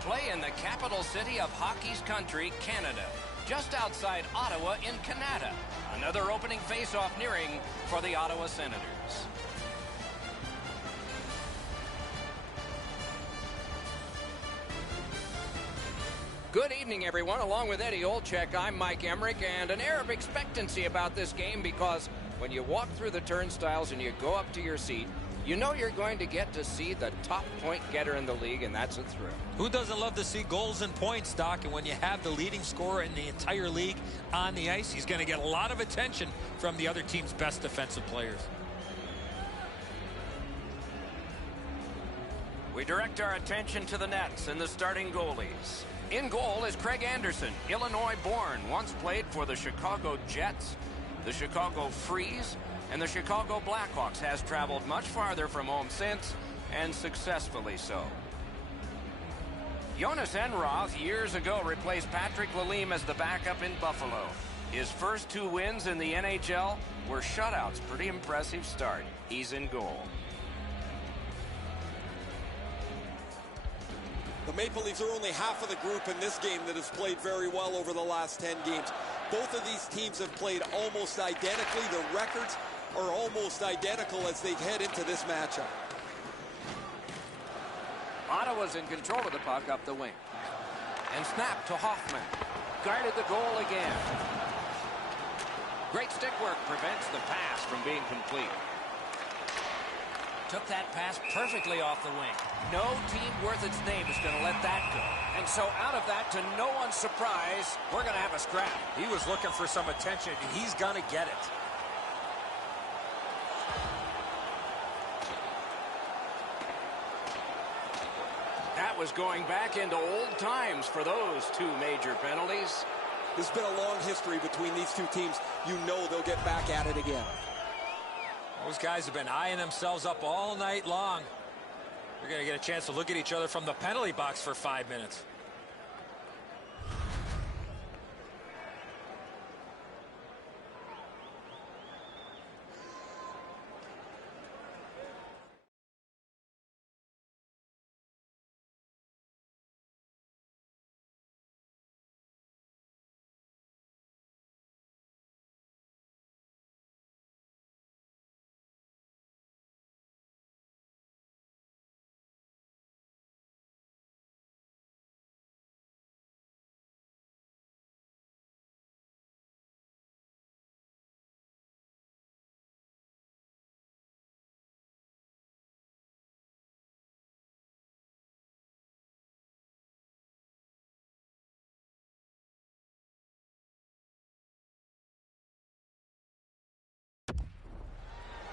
play in the capital city of hockey's country, Canada, just outside Ottawa in Canada. Another opening face-off nearing for the Ottawa Senators. Good evening, everyone. Along with Eddie Olczyk, I'm Mike Emrick, and an air of expectancy about this game because when you walk through the turnstiles and you go up to your seat, you know you're going to get to see the top point getter in the league, and that's a thrill. Who doesn't love to see goals and points, Doc? And when you have the leading scorer in the entire league on the ice, he's going to get a lot of attention from the other team's best defensive players. We direct our attention to the nets and the starting goalies. In goal is Craig Anderson, Illinois-born, once played for the Chicago Jets, the Chicago Freeze, and the Chicago Blackhawks. Has traveled much farther from home since, and successfully so. Jonas Enroth years ago replaced Patrick Lalime as the backup in Buffalo. His first 2 wins in the NHL were shutouts. Pretty impressive start. He's in goal. The Maple Leafs are only half of the group in this game that has played very well over the last 10 games. Both of these teams have played almost identically. Their records are almost identical as they head into this matchup. Ottawa's in control of the puck up the wing. And snapped to Hoffman. Guarded the goal again. Great stick work prevents the pass from being complete. Took that pass perfectly off the wing. No team worth its name is going to let that go. And so out of that, to no one's surprise, we're going to have a scrap. He was looking for some attention, and he's going to get it. That was going back into old times for those 2 major penalties. There's been a long history between these 2 teams. You know they'll get back at it again. Those guys have been eyeing themselves up all night long. They're going to get a chance to look at each other from the penalty box for 5 minutes.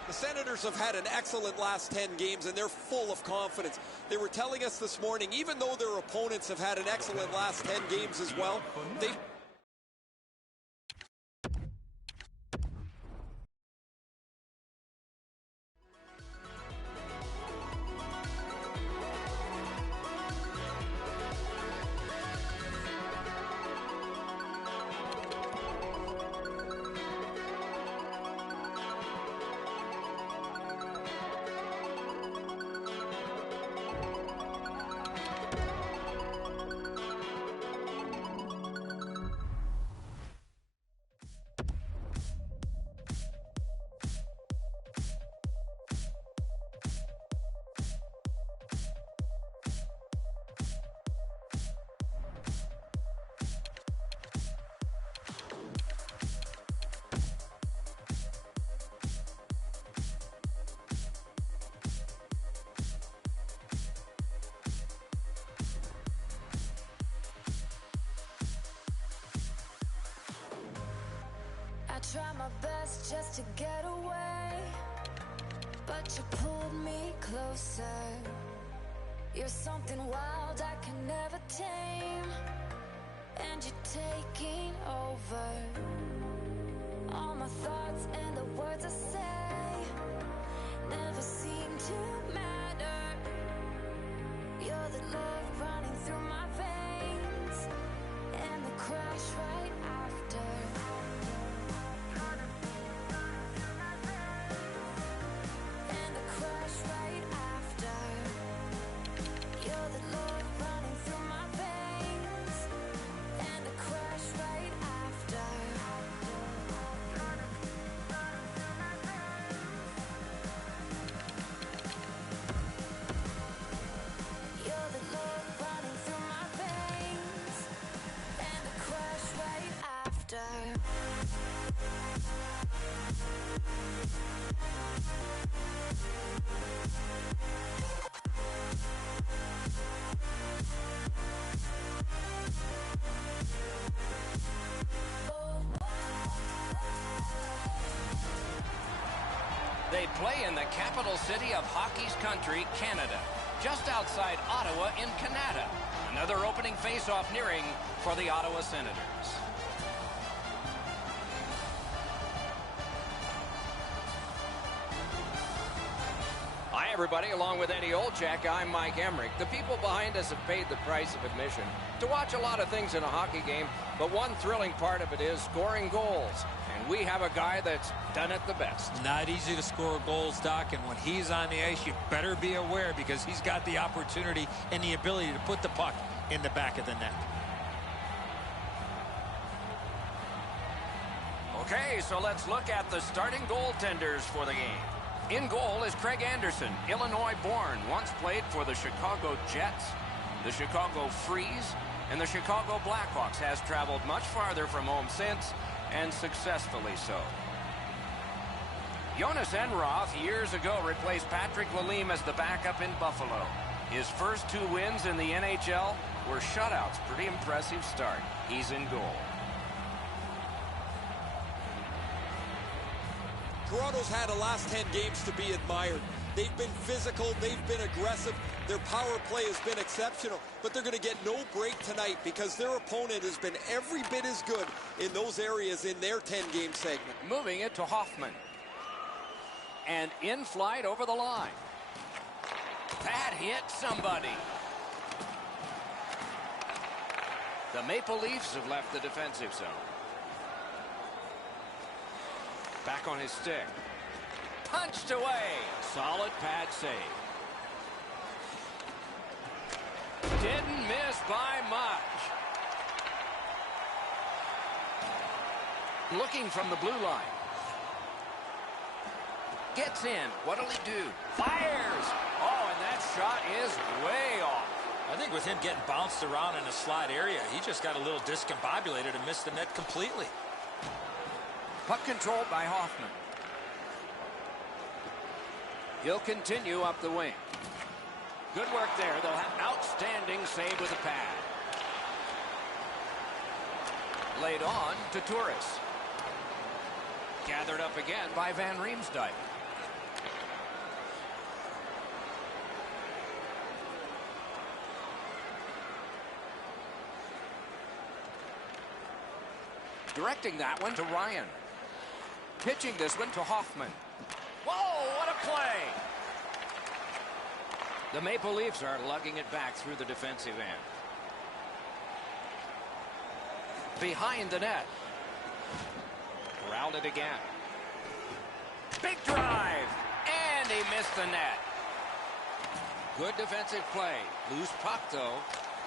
The Senators have had an excellent last 10 games, and they're full of confidence. They were telling us this morning, even though their opponents have had an excellent last 10 games as well, they've try my best just to get away, but you pulled me closer. You're something wild I can never tame, and you're taking over. All my thoughts and the words I say never seem to matter. You're the love running through my veins, and the crash right after. And the crash right after. You're the love running through my They play in the capital city of hockey's country, Canada, just outside Ottawa in Canada. Another opening face-off nearing for the Ottawa Senators. Hi, everybody. Along with Eddie Olczyk, I'm Mike Emrick. The people behind us have paid the price of admission to watch a lot of things in a hockey game, but one thrilling part of it is scoring goals. And we have a guy that's done it the best. Not easy to score goals, Doc, and when he's on the ice, you better be aware because he's got the opportunity and the ability to put the puck in the back of the net. Okay, so let's look at the starting goaltenders for the game. In goal is Craig Anderson, Illinois-born, once played for the Chicago Jets, the Chicago Freeze, and the Chicago Blackhawks. Has traveled much farther from home since, and successfully so. Jonas Enroth years ago replaced Patrick Lalime as the backup in Buffalo. His first 2 wins in the NHL were shutouts. Pretty impressive start. He's in goal. Toronto's had the last 10 games to be admired. They've been physical, they've been aggressive, their power play has been exceptional, but they're going to get no break tonight because their opponent has been every bit as good in those areas in their 10-game segment. Moving it to Hoffman. And in flight over the line. That hit somebody. The Maple Leafs have left the defensive zone. Back on his stick. Punched away. Solid pad save. Didn't miss by much. Looking from the blue line. Gets in. What'll he do? Fires. Oh, and that shot is way off. I think with him getting bounced around in a slot area, he just got a little discombobulated and missed the net completely. Puck controlled by Hoffman. He'll continue up the wing. Good work there. They'll have outstanding save with a pad. Laid on to Turris. Gathered up again by Van Riemsdyk. Directing that one to Ryan. Pitching this one to Hoffman. Whoa, what a play! The Maple Leafs are lugging it back through the defensive end. Behind the net. Corralled it again. Big drive! And he missed the net. Good defensive play. Loose puck, though.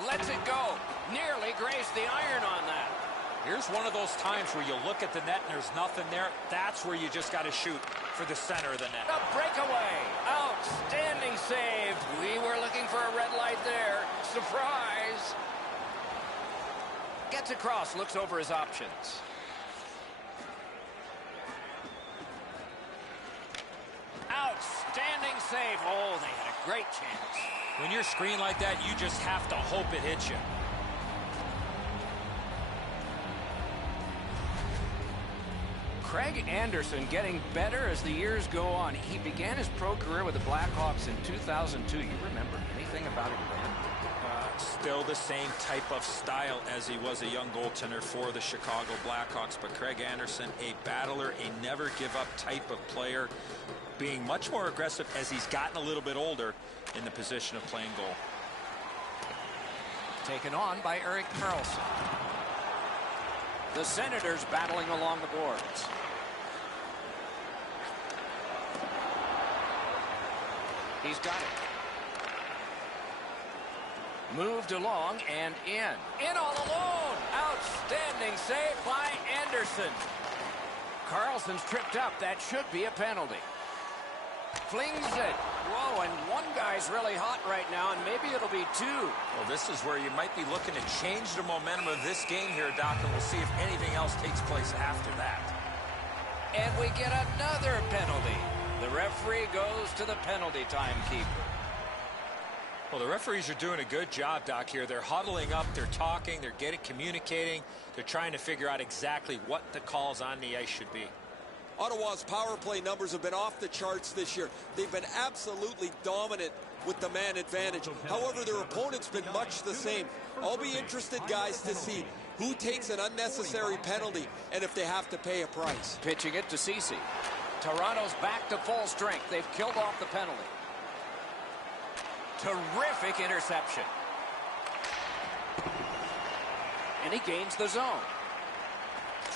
Lets it go. Nearly grazed the iron on that. Here's one of those times where you look at the net and there's nothing there. That's where you just got to shoot for the center of the net. A breakaway. Outstanding save. We were looking for a red light there. Surprise. Gets across, looks over his options. Outstanding save. Oh, they had a great chance. When you're screened like that, you just have to hope it hits you. Craig Anderson getting better as the years go on. He began his pro career with the Blackhawks in 2002. You remember anything about him then? Still the same type of style as he was a young goaltender for the Chicago Blackhawks. But Craig Anderson, a battler, a never-give-up type of player, being much more aggressive as he's gotten a little bit older in the position of playing goal. Taken on by Erik Karlsson. The Senators battling along the boards. He's got it. Moved along and in. In all alone. Outstanding save by Anderson. Karlsson's tripped up. That should be a penalty. Flings it. Whoa, and one guy's really hot right now, and maybe it'll be two. Well, this is where you might be looking to change the momentum of this game here, Doc, and we'll see if anything else takes place after that. and we get another penalty. The referee goes to the penalty timekeeper. Well, the referees are doing a good job, Doc, here. They're huddling up, they're talking, they're communicating. They're trying to figure out exactly what the calls on the ice should be. Ottawa's power play numbers have been off the charts this year. They've been absolutely dominant with the man advantage. However, their opponent's been much the same. I'll be interested, guys, to see who takes an unnecessary penalty and if they have to pay a price. Pitching it to Ceci. Toronto's back to full strength. They've killed off the penalty. Terrific interception. And he gains the zone.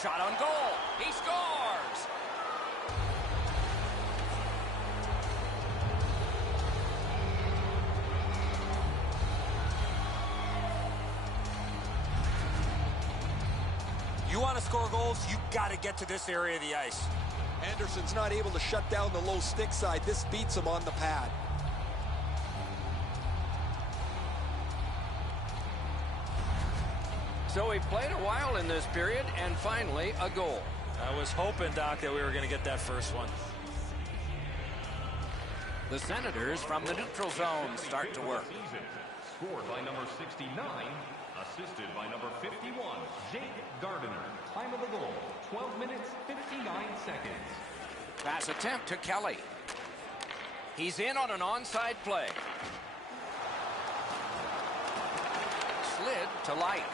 Shot on goal. He scores! You want to score goals, you got to get to this area of the ice. Anderson's not able to shut down the low stick side. This beats him on the pad. So we played a while in this period, and finally a goal. I was hoping, Doc, that we were going to get that first one. The Senators from the neutral zone start to work. Scored by number 69, assisted by number 51, Jake Gardiner. Time of the goal, 12 minutes, 59 seconds. Pass attempt to Kelly. He's in on an onside play. Slid to Light.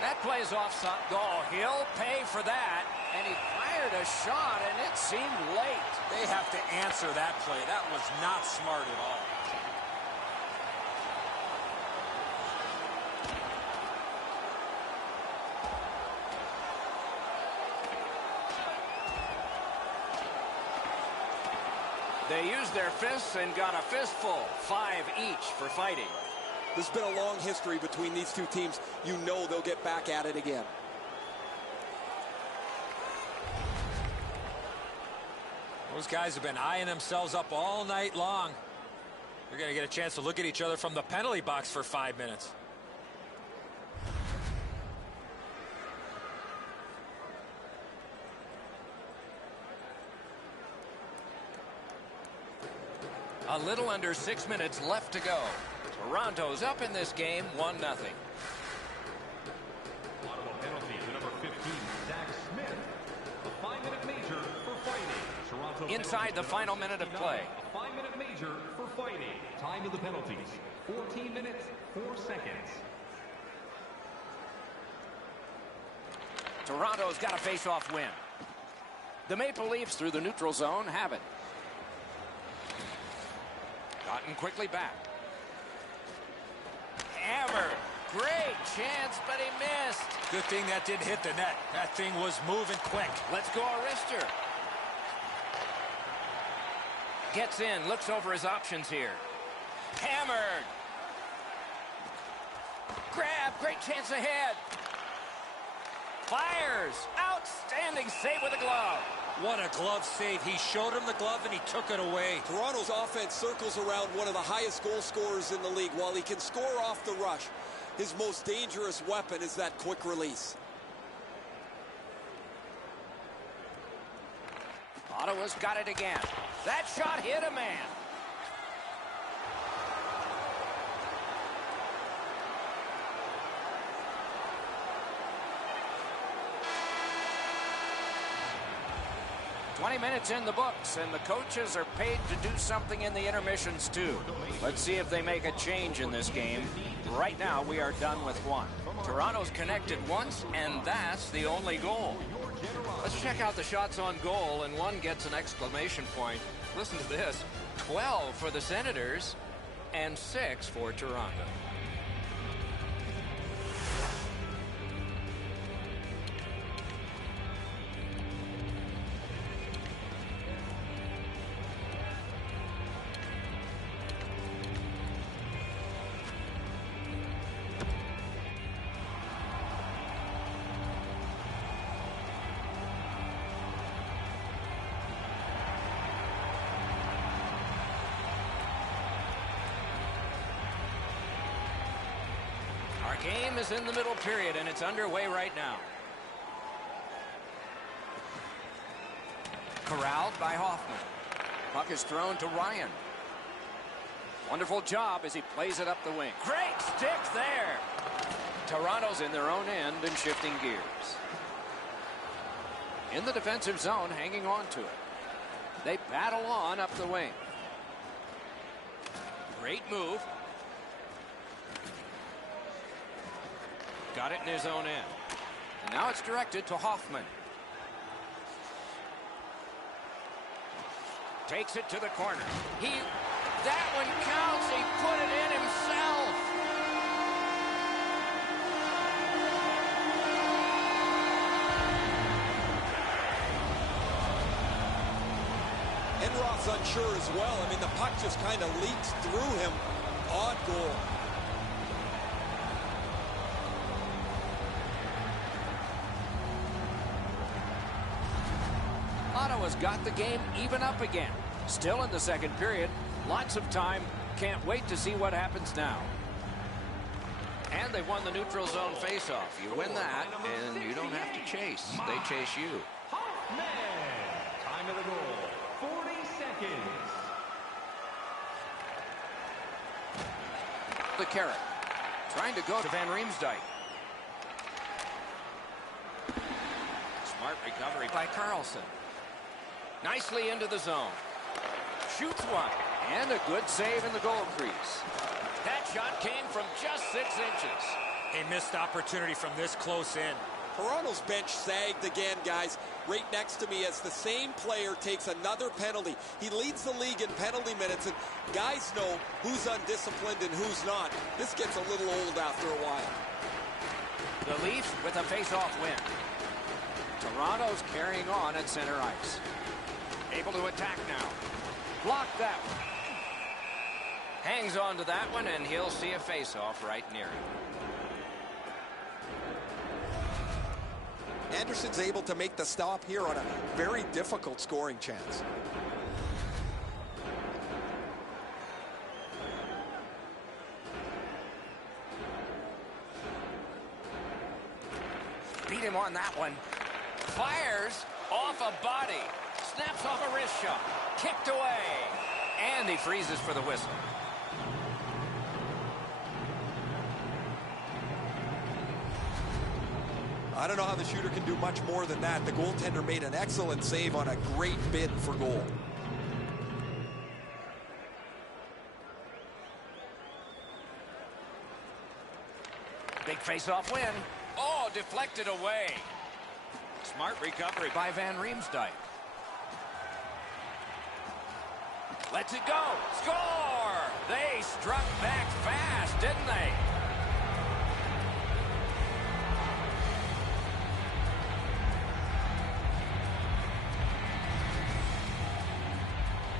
That plays offside. Oh, he'll pay for that. And he fired a shot, and it seemed late. They have to answer that play. That was not smart at all. They used their fists and got a fistful. 5 each for fighting. There's been a long history between these two teams. You know they'll get back at it again. Those guys have been eyeing themselves up all night long. They're going to get a chance to look at each other from the penalty box for 5 minutes. A little under 6 minutes left to go. Toronto's up in this game 1-0. Ottawa penalty to number 15, Zach Smith. A 5-minute major for fighting. Toronto Inside the final minute of play. A 5-minute major for fighting. Time of the penalties, 14 minutes, 4 seconds. Toronto's got a face-off win. The Maple Leafs through the neutral zone have it. Gotten quickly back. Hammer. Great chance, but he missed. Good thing that didn't hit the net. That thing was moving quick. Let's go, Arister. Gets in, looks over his options here. Hammered. Grab, great chance ahead. Fires. Outstanding save with a glove. What a glove save. He showed him the glove and he took it away. Toronto's offense circles around one of the highest goal scorers in the league. While he can score off the rush, his most dangerous weapon is that quick release. Ottawa's got it again. That shot hit a man. "20 minutes in the books, and the coaches are paid to do something in the intermissions too. Let's see if they make a change in this game. Right now, we are done with one. Toronto's connected once, and that's the only goal. Let's check out the shots on goal, and one gets an exclamation point. Listen to this. 12 for the Senators, and 6 for Toronto. Our game is in the middle period, and it's underway right now. Corralled by Hoffman. Puck is thrown to Ryan. Wonderful job as he plays it up the wing. Great stick there. Toronto's in their own end and shifting gears. In the defensive zone, hanging on to it. They battle on up the wing. Great move. Got it in his own end. And now it's directed to Hoffman. Takes it to the corner. That one counts. He put it in himself. Enroth's unsure as well. I mean, the puck just kind of leaks through him. Odd goal. Ottawa's got the game even up again. Still in the second period. Lots of time. Can't wait to see what happens now. And they won the neutral zone faceoff. You win that, and you don't have to chase. They chase you. Hoffman. Time of the goal, 40 seconds. The carrot. Trying to go to Van Riemsdyk. Smart recovery by Carlson. Nicely into the zone. Shoots one. And a good save in the goal crease. That shot came from just 6 inches. A missed opportunity from this close in. Toronto's bench sagged again, guys. Right next to me as the same player takes another penalty. He leads the league in penalty minutes, and guys know who's undisciplined and who's not. This gets a little old after a while. The Leafs with a face-off win. Toronto's carrying on at center ice. Able to attack now. Block that one. Hangs on to that one, and he'll see a face-off right near him. Anderson's able to make the stop here on a very difficult scoring chance. Beat him on that one. Fires off a body. Snaps off a wrist shot. Kicked away. And he freezes for the whistle. I don't know how the shooter can do much more than that. The goaltender made an excellent save on a great bid for goal. Big face-off win. Oh, deflected away. Smart recovery by Van Riemsdyk. Lets it go. Score! They struck back fast, didn't they?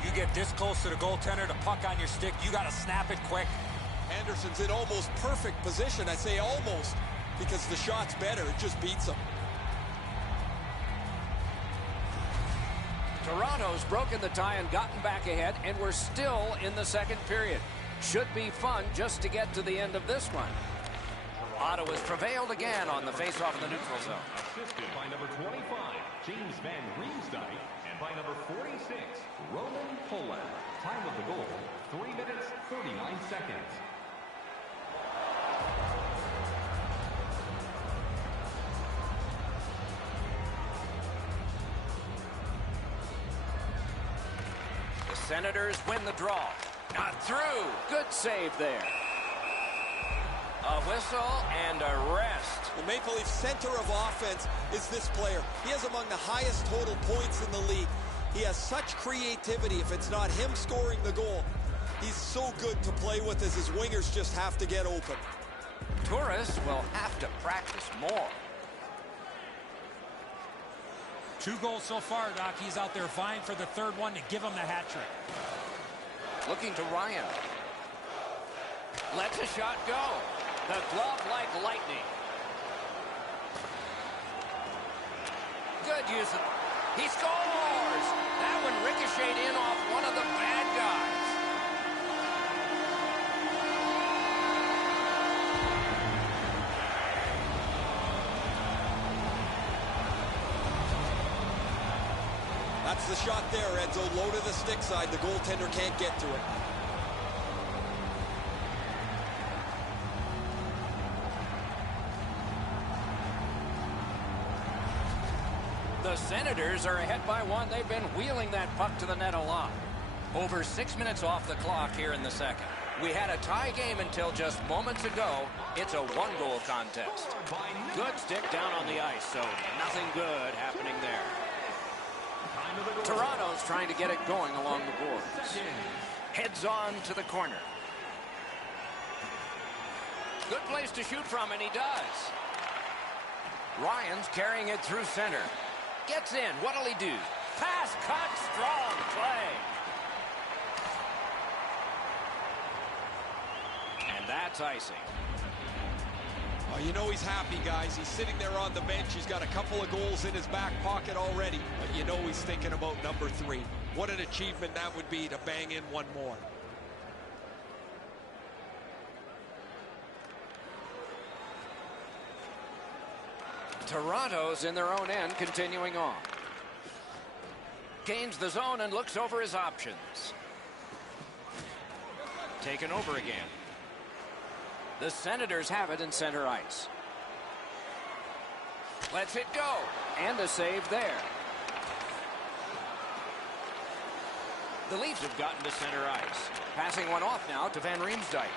You get this close to the goaltender, the puck on your stick, you got to snap it quick. Anderson's in almost perfect position. I say almost because the shot's better. It just beats him. Toronto's broken the tie and gotten back ahead, and we're still in the second period. Should be fun just to get to the end of this one. Ottawa's prevailed again on the face-off in the neutral zone. Assisted by number 25, James Van Riemsdyk, and by number 46, Roman Polak. Time of the goal, 3 minutes, 39 seconds. The Senators win the draw. Not through. Good save there. A whistle and a rest. The Maple Leafs center of offense is this player. He has among the highest total points in the league. He has such creativity. If it's not him scoring the goal, he's so good to play with as his wingers just have to get open. Tourists will have to practice more. 2 goals so far, Doc. He's out there vying for the third one to give him the hat trick. Looking to Ryan. Lets a shot go. The glove like lightning. Good use of... He scores! That one ricocheted in off one of the bad guys. That's the shot there, Enzo. Low to the stick side. The goaltender can't get to it. The Senators are ahead by 1. They've been wheeling that puck to the net a lot. Over 6 minutes off the clock here in the second. We had a tie game until just moments ago. It's a one-goal contest. Good stick down on the ice, so nothing good happening there. Toronto's trying to get it going along the boards. Heads on to the corner. Good place to shoot from, and he does. Ryan's carrying it through center. Gets in. What'll he do? Pass cut. Strong play. And that's icing. Oh, you know he's happy, guys. He's sitting there on the bench. He's got a couple of goals in his back pocket already. But you know he's thinking about number 3. What an achievement that would be to bang in one more. Toronto's in their own end, continuing on. Gains the zone and looks over his options. Taken over again. The Senators have it in center ice. Lets it go. And a save there. The Leafs have gotten to center ice. Passing one off now to Van Riemsdyk.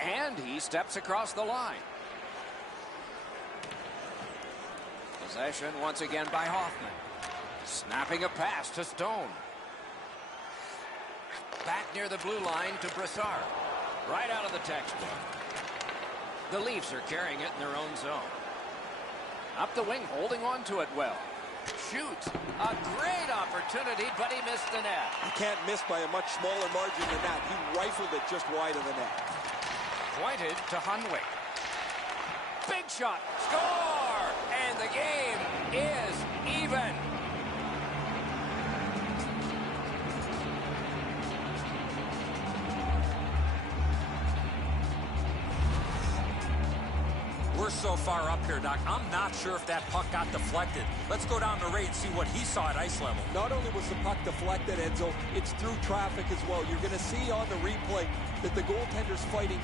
And he steps across the line. Possession once again by Hoffman. Snapping a pass to Stone. Back near the blue line to Brassard. Right out of the textbook. The Leafs are carrying it in their own zone. Up the wing, holding on to it well. Shoots. A great opportunity, but he missed the net. You can't miss by a much smaller margin than that. He rifled it just wide of the net. Pointed to Hunwick. Big shot. Score! And the game is even. We're so far up here, Doc. I'm not sure if that puck got deflected. Let's go down the rate and see what he saw at ice level. Not only was the puck deflected, Enzo, it's through traffic as well. You're going to see on the replay that the goaltender's fighting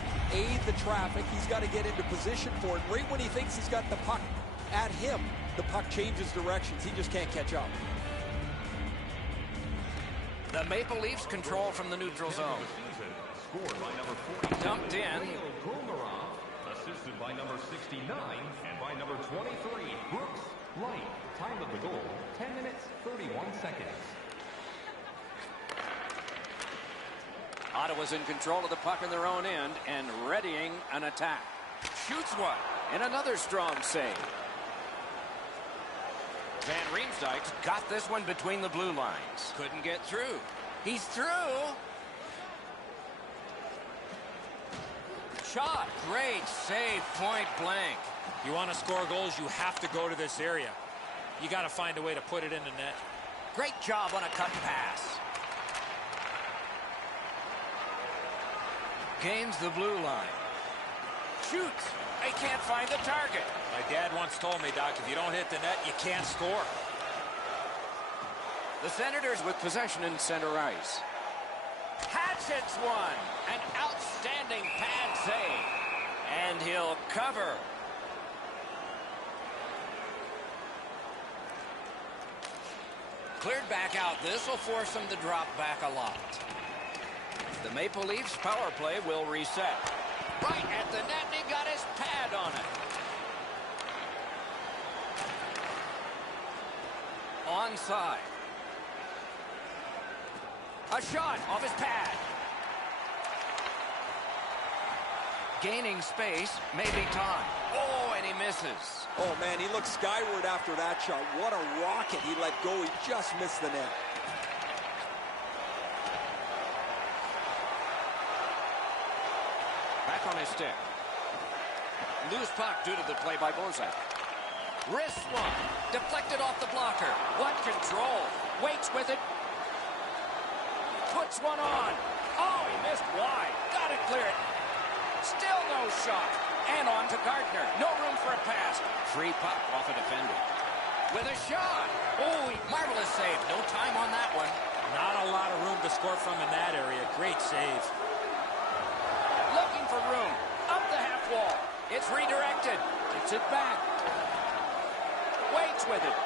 the traffic. He's got to get into position for it. Right when he thinks he's got the puck at him, the puck changes directions. He just can't catch up. The Maple Leafs control from the neutral zone. Dumped in. Assisted by number 69 and by number 23, Brooks Light. Time of the goal, 10 minutes, 31 seconds. Ottawa's in control of the puck in their own end and readying an attack. Shoots one, and another strong save. Van Riemsdyk's got this one between the blue lines. Couldn't get through. He's through. Shot. Great save, point blank. You want to score goals, you have to go to this area. You got to find a way to put it in the net. Great job on a cut pass. Gains the blue line. Shoots. They can't find the target. My dad once told me, Doc, if you don't hit the net, you can't score. The Senators with possession in center ice. Hatchets one. An outstanding pad save. And he'll cover. Cleared back out. This will force them to drop back a lot. The Maple Leafs power play will reset. Right at the net, and he got his pad on it. Onside. A shot off his pad. Gaining space, maybe time. Oh, and he misses. Oh, man, he looked skyward after that shot. What a rocket he let go. He just missed the net. Back on his stick. Loose puck due to the play by Bozak. Wrist one. Deflected off the blocker. What control. Waits with it. Puts one on. Oh, he missed wide. Got it cleared. Still no shot. And on to Gardner. No room for a pass. Free puck off a defender. with a shot. Oh, marvelous save. No time on that one. Not a lot of room to score from in that area. Great save. Looking for room. Up the half wall. It's redirected. Gets it back. Waits with it.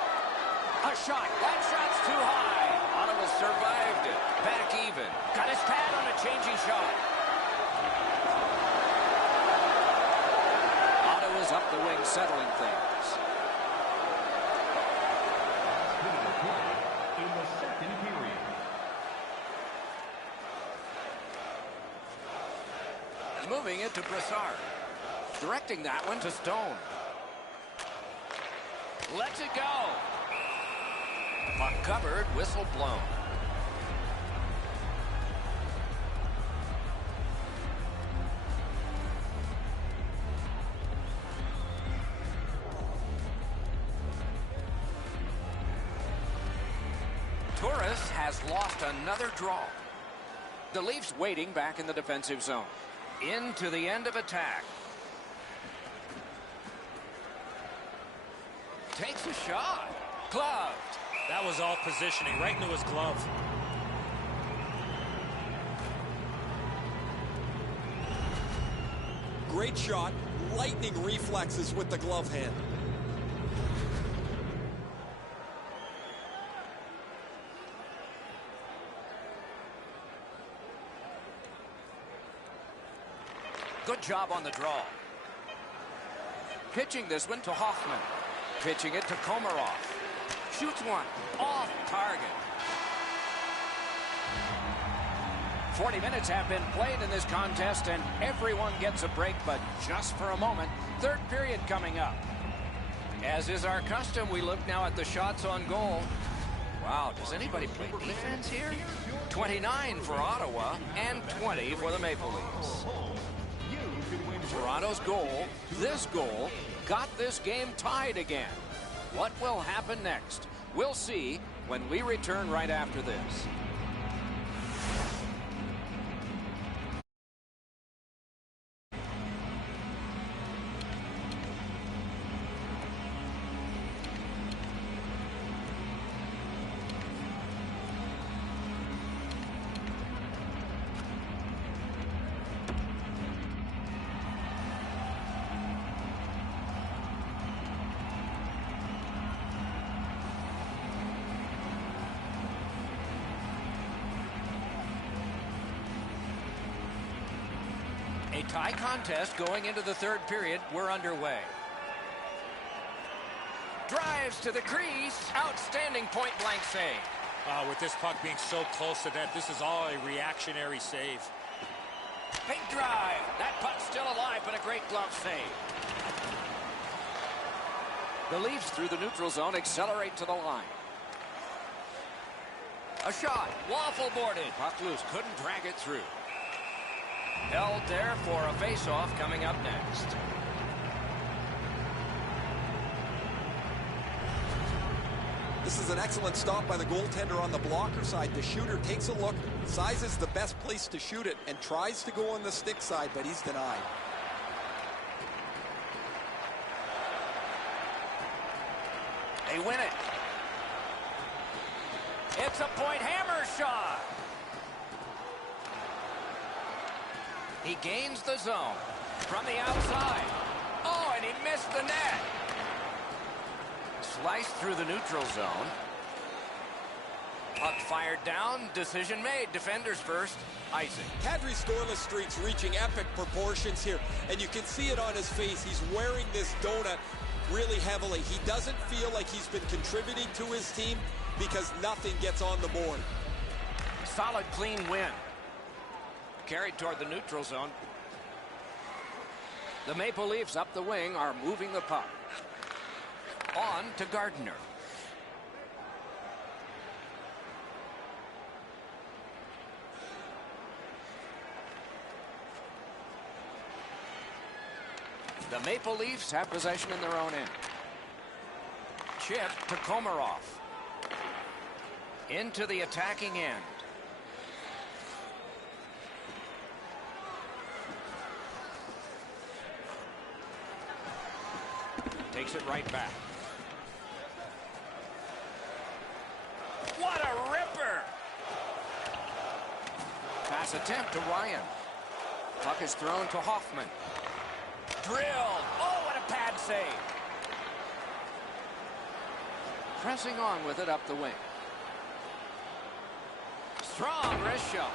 A shot. That shot's too high. Ottawa survived it. Back even. Got his pad on a changing shot. Ottawa's up the wing, settling things. In the second period. Moving it to Brassard. Directing that one to Stone. Lets it go. Puck covered, whistle blown. Torres has lost another draw. The Leafs waiting back in the defensive zone. Into the end of attack. Takes a shot. Gloved. That was all positioning, right into his glove. Great shot. Lightning reflexes with the glove hand. Good job on the draw. Pitching this one to Hoffman. Pitching it to Komarov. Shoots one. Off target. 40 minutes have been played in this contest, and everyone gets a break, but just for a moment. Third period coming up. As is our custom, we look now at the shots on goal. Wow, does anybody play defense here? 29 for Ottawa and 20 for the Maple Leafs. Toronto's goal, this goal, got this game tied again. What will happen next? We'll see when we return right after this. A tie contest going into the third period. We're underway. Drives to the crease. Outstanding point-blank save. With this puck being so close to that, this is all a reactionary save. Big drive. That puck's still alive, but a great glove save. The Leafs through the neutral zone accelerate to the line. A shot. Waffle boarded. Puck loose. Couldn't drag it through. Held there for a face-off coming up next. This is an excellent stop by the goaltender on the blocker side. The shooter takes a look, sizes the best place to shoot it, and tries to go on the stick side, but he's denied. They win it. It's a point hammer shot. He gains the zone from the outside. Oh, and he missed the net. Sliced through the neutral zone. Puck fired down. Decision made. Defenders first. Icing. Kadri's scoreless streak's reaching epic proportions here, and you can see it on his face. He's wearing this donut really heavily. He doesn't feel like he's been contributing to his team because nothing gets on the board. Solid, clean win. Carried toward the neutral zone. The Maple Leafs up the wing are moving the puck. On to Gardiner. The Maple Leafs have possession in their own end. Chip to Komarov. Into the attacking end. Takes it right back. What a ripper! Pass attempt to Ryan. Puck is thrown to Hoffman. Drilled. Oh, what a pad save. Pressing on with it up the wing. Strong wrist shot.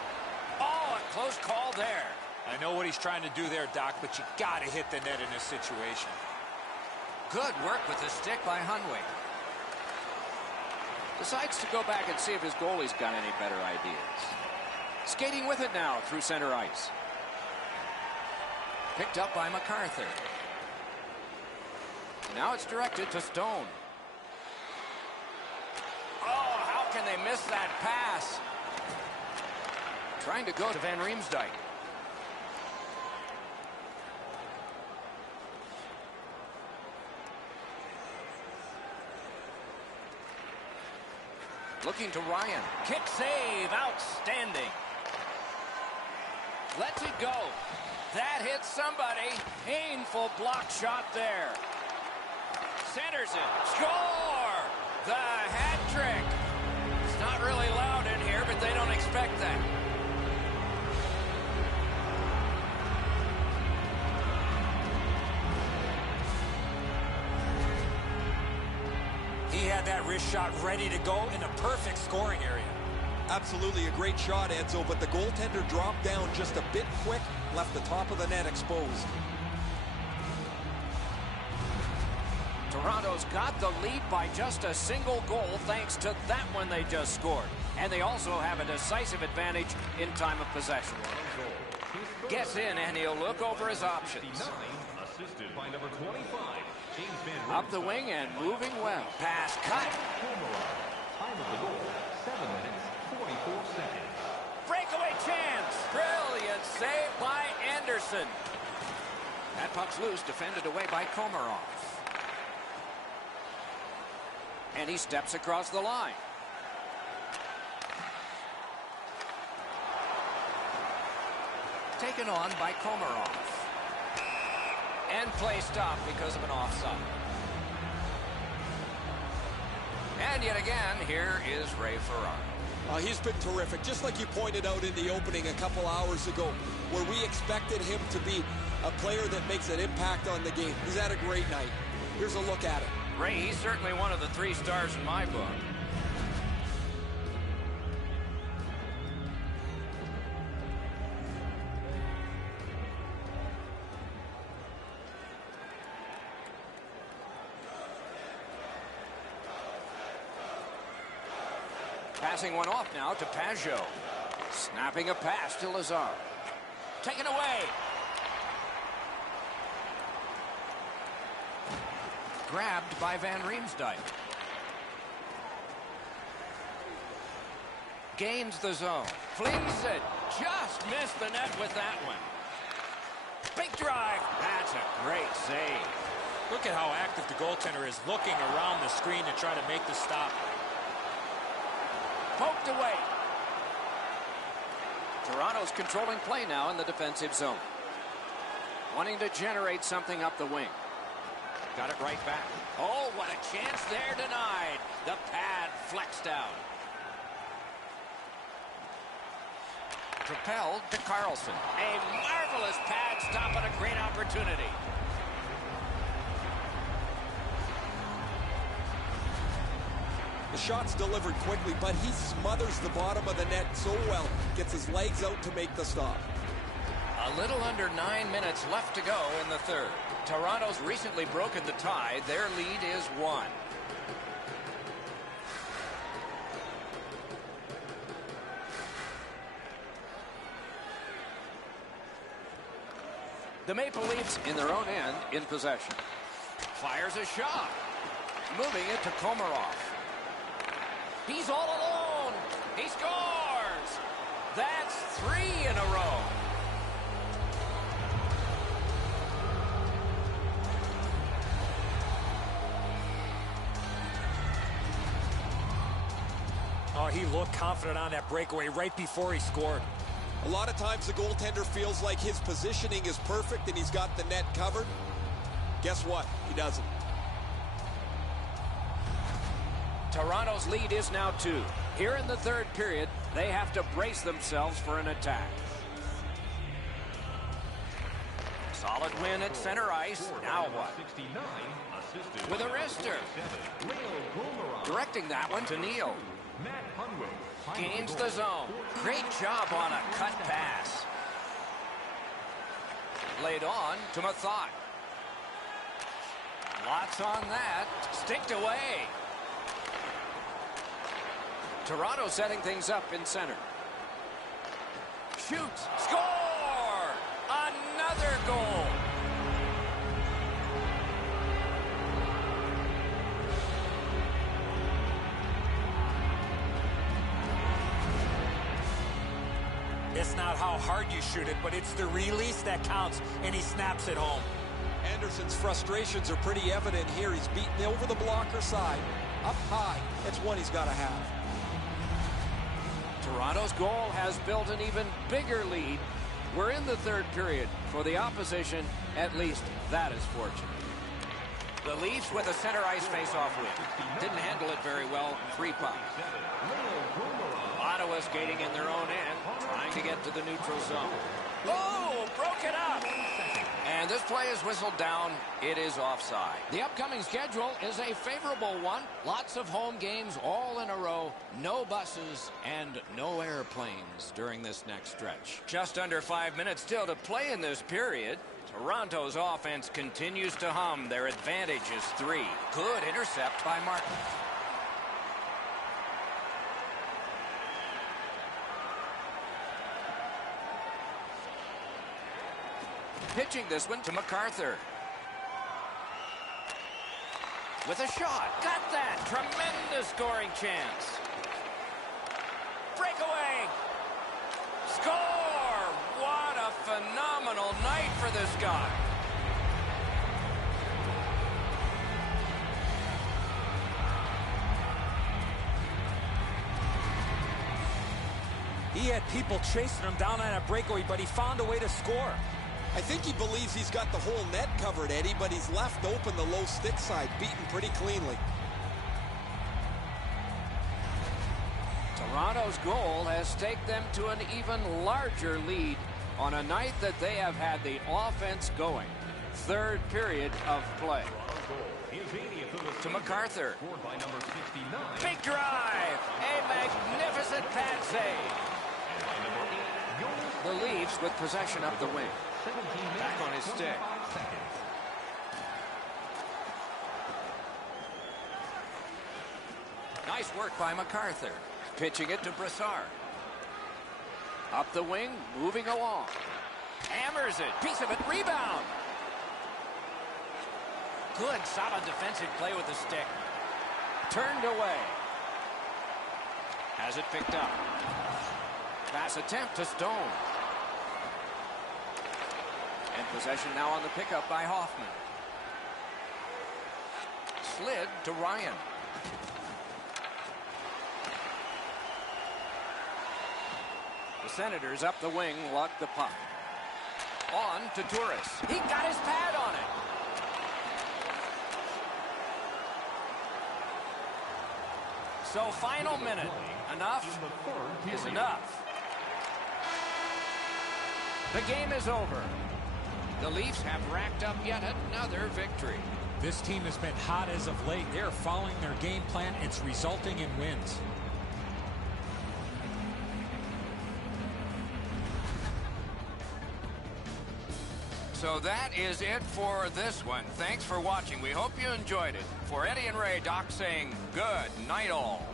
Oh, a close call there. I know what he's trying to do there, Doc, but you got to hit the net in this situation. Good work with the stick by Hunway. Decides to go back and see if his goalie's got any better ideas. Skating with it now through center ice. Picked up by MacArthur. Now it's directed to Stone. Oh, how can they miss that pass? Trying to go to Van Riemsdyk. Looking to Ryan. Kick save. Outstanding. Lets it go. That hits somebody. Painful block shot there. Centers it. Score! The hat trick. It's not really loud in here, but they don't expect that. He had that wrist shot ready to go in a perfect scoring area. Absolutely a great shot, Edzo, but the goaltender dropped down just a bit quick, left the top of the net exposed. Toronto's got the lead by just a single goal thanks to that one they just scored. And they also have a decisive advantage in time of possession. Gets in and he'll look over his options. Assisted by number 25, James Van Up the wing and moving well. Pass cut. Time of the goal, 7 minutes, 44 seconds. Breakaway chance. Brilliant save by Anderson. That puck's loose, defended away by Komarov. And he steps across the line. Taken on by Komarov. And play stopped because of an offside. And yet again, here is Ray Ferraro. He's been terrific, just like you pointed out in the opening a couple hours ago, where we expected him to be a player that makes an impact on the game. He's had a great night. Here's a look at it. Ray, he's certainly one of the 3 stars in my book. Passing one off now to Pajot. Snapping a pass to Lazar. Taken away. Grabbed by Van Riemsdyk. Gains the zone. Flings it. Just missed the net with that one. Big drive. That's a great save. Look at how active the goaltender is, looking around the screen to try to make the stop. Poked away. Toronto's controlling play now in the defensive zone. Wanting to generate something up the wing. Got it right back. Oh, what a chance there denied. The pad flexed out. Propelled to Carlson. A marvelous pad stop and a great opportunity. The shot's delivered quickly, but he smothers the bottom of the net so well. Gets his legs out to make the stop. A little under 9 minutes left to go in the third. Toronto's recently broken the tie. Their lead is 1. The Maple Leafs in their own end in possession. Fires a shot. Moving it to Komarov. He's all alone. He scores. That's 3 in a row. Oh, he looked confident on that breakaway right before he scored. A lot of times the goaltender feels like his positioning is perfect and he's got the net covered. Guess what? He doesn't. Toronto's lead is now 2. Here in the third period, they have to brace themselves for an attack. Solid win at center ice. Now what? With a wrister. Directing that one to Neal. Gains the zone. Great job on a cut pass. Laid on to Mathot. Lots on that. Sticked away. Toronto setting things up in center. Shoots. Score! Another goal. It's not how hard you shoot it, but it's the release that counts, and he snaps it home. Anderson's frustrations are pretty evident here. He's beaten over the blocker side. Up high. That's one he's got to have. Toronto's goal has built an even bigger lead. We're in the third period. For the opposition, at least that is fortunate. The Leafs with a center ice face-off win. Didn't handle it very well. Free puck. Ottawa skating in their own end, trying to get to the neutral zone. Oh, broke it up. And this play is whistled down. It is offside. The upcoming schedule is a favorable one. Lots of home games all in a row. No buses and no airplanes during this next stretch. Just under 5 minutes still to play in this period. Toronto's offense continues to hum. Their advantage is 3. Good intercept by Martin. Pitching this one to MacArthur. With a shot. Got that. Tremendous scoring chance. Breakaway. Score! What a phenomenal night for this guy. He had people chasing him down on a breakaway, but he found a way to score. I think he believes he's got the whole net covered, Eddie, but he's left open the low stick side, beaten pretty cleanly. Toronto's goal has staked them to an even larger lead on a night that they have had the offense going. Third period of play. To MacArthur. Big drive. A magnificent pad save. The Leafs with possession up the wing. Back on his stick. Nice work by MacArthur. Pitching it to Brassard. Up the wing, moving along. Hammers it. Piece of it. Rebound. Good, solid defensive play with the stick. Turned away. Has it picked up. Pass attempt to Stone. And possession now on the pickup by Hoffman. Slid to Ryan. The Senators up the wing lug the puck. On to Turris. He got his pad on it. So final minute. Enough is enough. The game is over. The Leafs have racked up yet another victory. This team has been hot as of late. They're following their game plan. It's resulting in wins. So that is it for this one. Thanks for watching. We hope you enjoyed it. For Eddie and Ray, Doc saying good night all.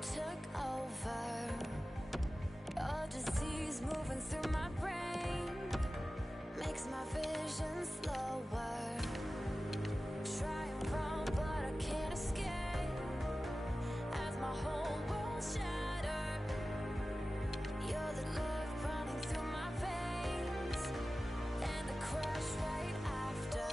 took over. Your disease moving through my brain makes my vision slower. Try and run, but I can't escape as my whole world shattered. You're the love running through my veins and the crash right after.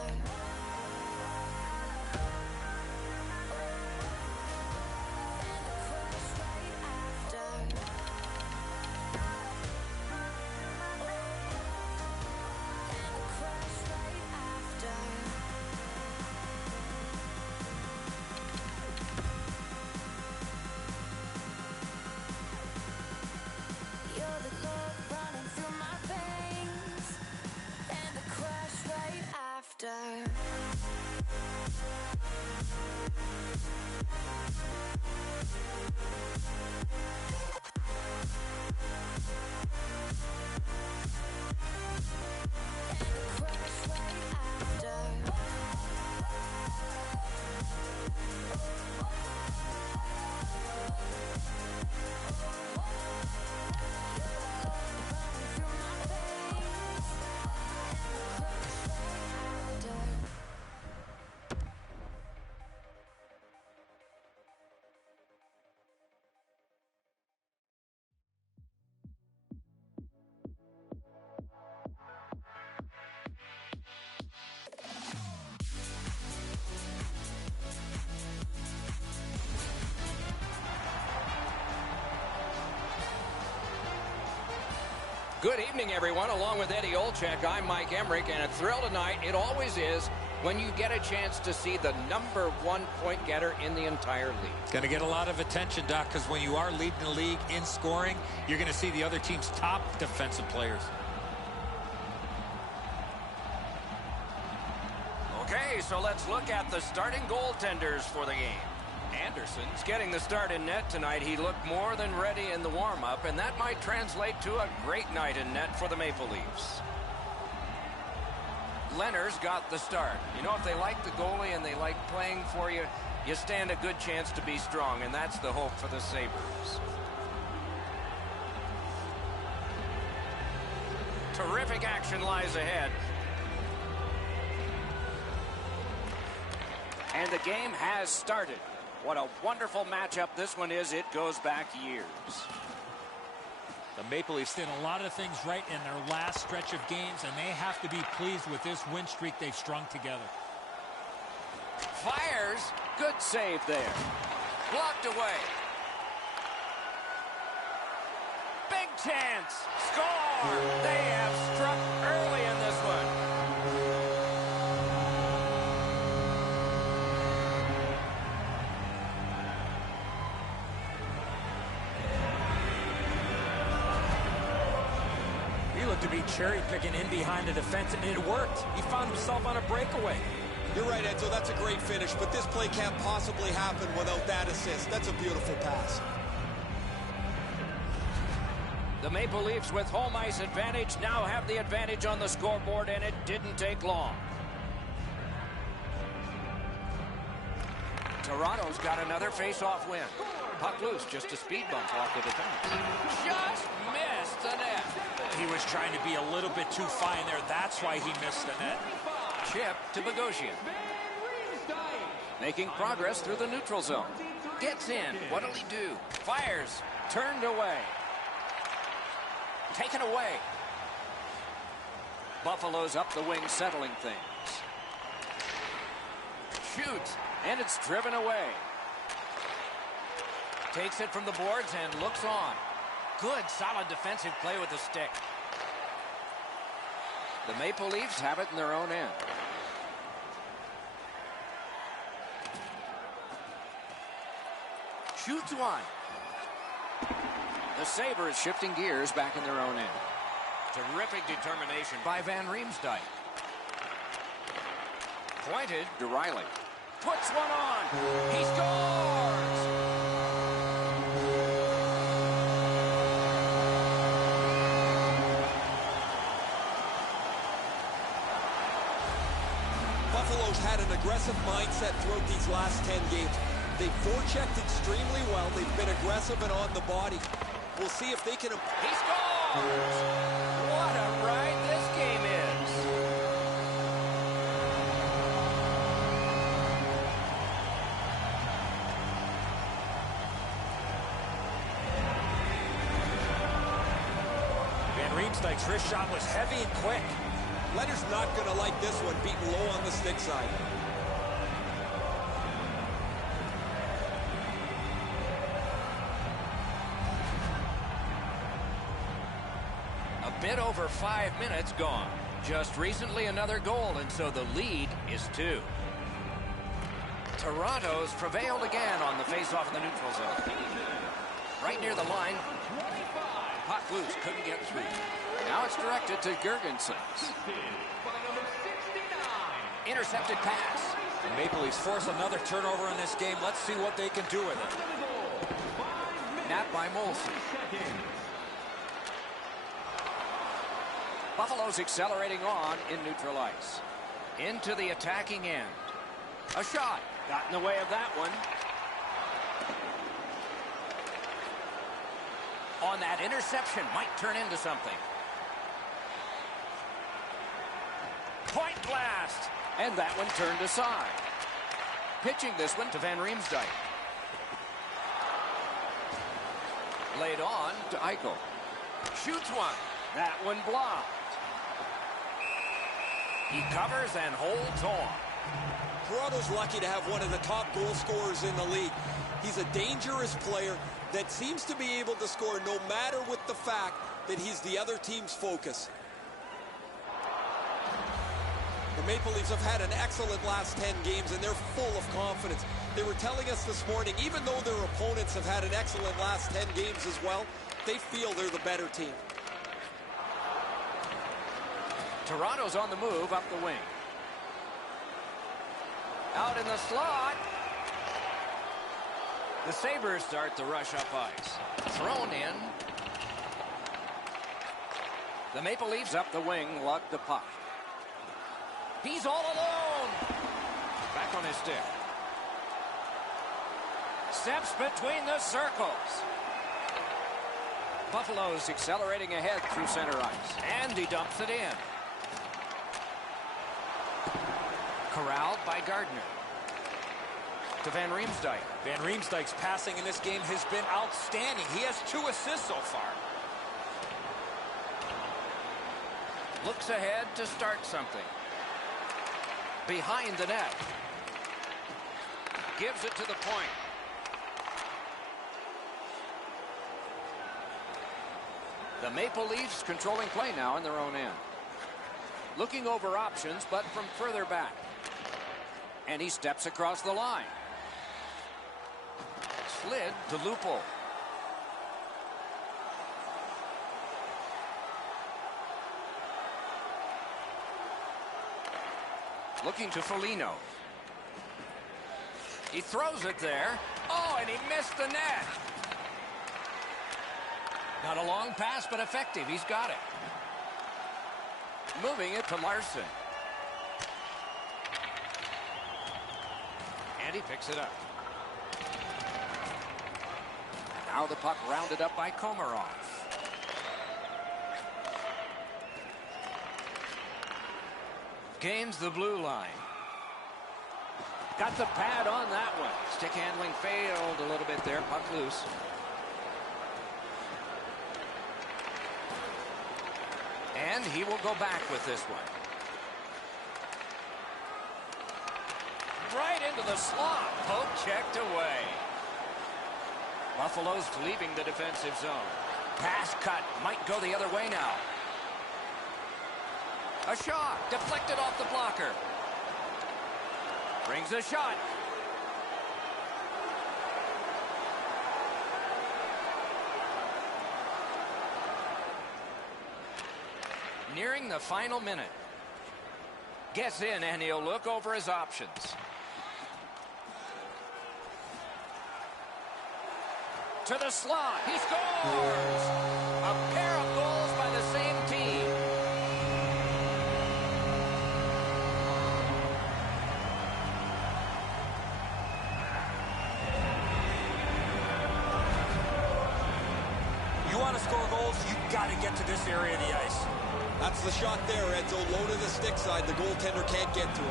Good evening, everyone. Along with Eddie Olczyk, I'm Mike Emrick, and a thrill tonight, it always is, when you get a chance to see the #1 point getter in the entire league. Going to get a lot of attention, Doc, because when you are leading the league in scoring, you're going to see the other team's top defensive players. Okay, so let's look at the starting goaltenders for the game. Anderson's getting the start in net tonight. He looked more than ready in the warm-up, and that might translate to a great night in net for the Maple Leafs. Leonard's got the start. You know, if they like the goalie and they like playing for you, you stand a good chance to be strong, and that's the hope for the Sabres. Terrific action lies ahead. And the game has started. What a wonderful matchup this one is. It goes back years. The Maple Leafs did a lot of things right in their last stretch of games, and they have to be pleased with this win streak they've strung together. Fires. Good save there. Blocked away. Big chance. Score. They have struck early in this one. To be cherry-picking in behind the defense, and it worked. He found himself on a breakaway. You're right, Enzo. That's a great finish, but this play can't possibly happen without that assist. That's a beautiful pass. The Maple Leafs with home ice advantage now have the advantage on the scoreboard, and it didn't take long. Toronto's got another face-off win. Puck loose, just a speed bump off the defense. Just missed the net. He was trying to be a little bit too fine there. That's why he missed the net. Chip to Bogosian. Making progress through the neutral zone. Gets in. What'll he do? Fires. Turned away. Taken away. Buffalo's up the wing, settling things. Shoots. And it's driven away. Takes it from the boards and looks on. Good, solid defensive play with the stick. The Maple Leafs have it in their own end. Shoots one. The Sabres shifting gears back in their own end. Terrific determination by Van Riemsdyk. Pointed to Riley. Puts one on. He scores! Buffalo's had an aggressive mindset throughout these last 10 games. They forechecked extremely well. They've been aggressive and on the body. We'll see if they can... He scores! What a ride this game is. Van Riemsdyk's wrist shot was heavy and quick. Leonard's not going to like this one, beaten low on the stick side. A bit over 5 minutes gone. Just recently another goal, and so the lead is 2. Toronto's prevailed again on the face-off in the neutral zone. Right near the line. Puck loose, couldn't get through. Now it's directed to Girgensons. Intercepted pass. The Maple Leafs force another turnover in this game. Let's see what they can do with it. Napped by Molson. Buffalo's accelerating on in neutral ice. Into the attacking end. A shot. Got in the way of that one. On that interception, might turn into something. Point blast. And that one turned aside. Pitching this one to Van Riemsdyk. Laid on to Eichel. Shoots one. That one blocked. He covers and holds on. Toronto's lucky to have one of the top goal scorers in the league. He's a dangerous player that seems to be able to score no matter with the fact that he's the other team's focus. The Maple Leafs have had an excellent last 10 games, and they're full of confidence. They were telling us this morning, even though their opponents have had an excellent last 10 games as well, they feel they're the better team. Toronto's on the move up the wing. Out in the slot. The Sabres start to rush up ice. Thrown in. The Maple Leafs up the wing, lug the puck. He's all alone. Back on his stick. Steps between the circles. Buffalo's accelerating ahead through center ice. And he dumps it in. Corralled by Gardner. To Van Riemsdyk. Van Riemsdyk's passing in this game has been outstanding. He has 2 assists so far. Looks ahead to start something. Behind the net. Gives it to the point. The Maple Leafs controlling play now in their own end. Looking over options, but from further back. And he steps across the line. Slid to Lupul. Looking to Foligno. He throws it there. Oh, and he missed the net. Not a long pass, but effective. He's got it. Moving it to Larson. And he picks it up. Now the puck rounded up by Komarov. Gains the blue line. Got the pad on that one. Stick handling failed a little bit there. Puck loose. And he will go back with this one. Right into the slot. Poke checked away. Buffalo's leaving the defensive zone. Pass cut. Might go the other way now. A shot. Deflected off the blocker. Brings a shot. Nearing the final minute. Gets in and he'll look over his options. To the slot. He scores! A pair of goals by the same team. Wolves, you've got to get to this area of the ice. That's the shot there, Edzo. Low to the stick side. The goaltender can't get to it.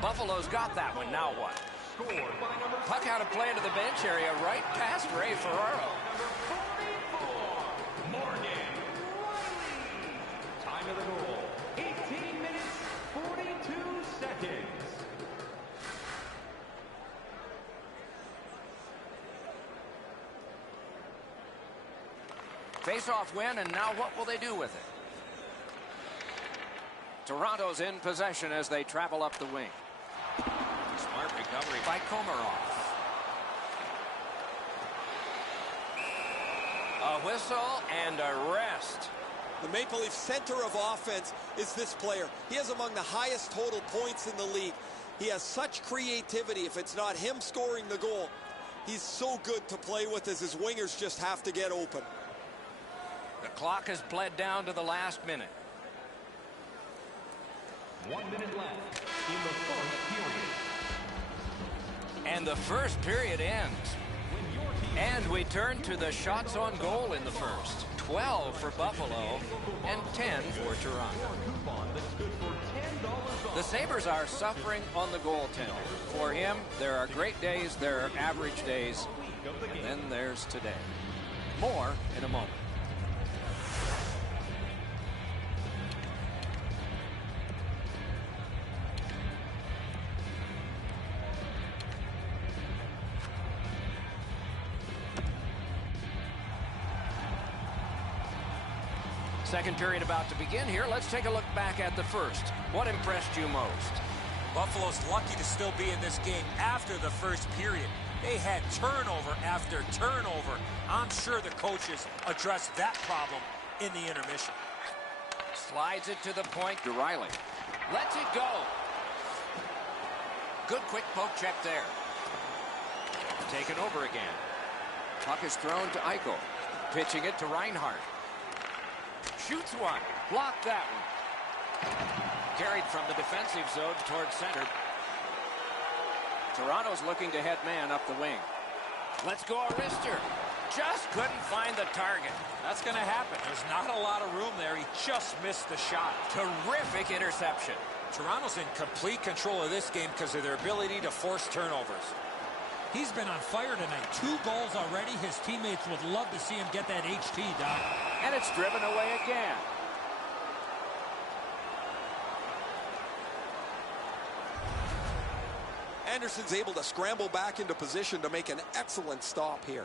Buffalo's got that one. Now what? Puck out of play into the bench area, right past Ray Ferraro. Morgan Riley. Time of the goal, 18 minutes, 42 seconds. Face-off win, and now what will they do with it? Toronto's in possession as they travel up the wing. Smart recovery by Komarov. A whistle and a rest. The Maple Leafs center of offense is this player. He has among the highest total points in the league. He has such creativity. If it's not him scoring the goal, he's so good to play with as his wingers just have to get open. The clock has bled down to the last minute. 1 minute left in the first period. And the first period ends. And we turn to the shots on goal in the first. 12 for Buffalo and 10 for Toronto. The Sabres are suffering on the goaltender. For him, there are great days, there are average days, and then there's today. More in a moment. Second period about to begin here. Let's take a look back at the first. What impressed you most? Buffalo's lucky to still be in this game after the first period. They had turnover after turnover. I'm sure the coaches addressed that problem in the intermission. Slides it to the point to Riley. Lets it go. Good quick poke check there. Taken over again. Puck is thrown to Eichel. Pitching it to Reinhart. Shoots one. Blocked that one. Carried from the defensive zone towards center. Toronto's looking to head man up the wing. Let's go, Arister. Just couldn't find the target. That's going to happen. There's not a lot of room there. He just missed the shot. Terrific interception. Toronto's in complete control of this game because of their ability to force turnovers. He's been on fire tonight. 2 goals already. His teammates would love to see him get that HT, Doc. And it's driven away again. Anderson's able to scramble back into position to make an excellent stop here.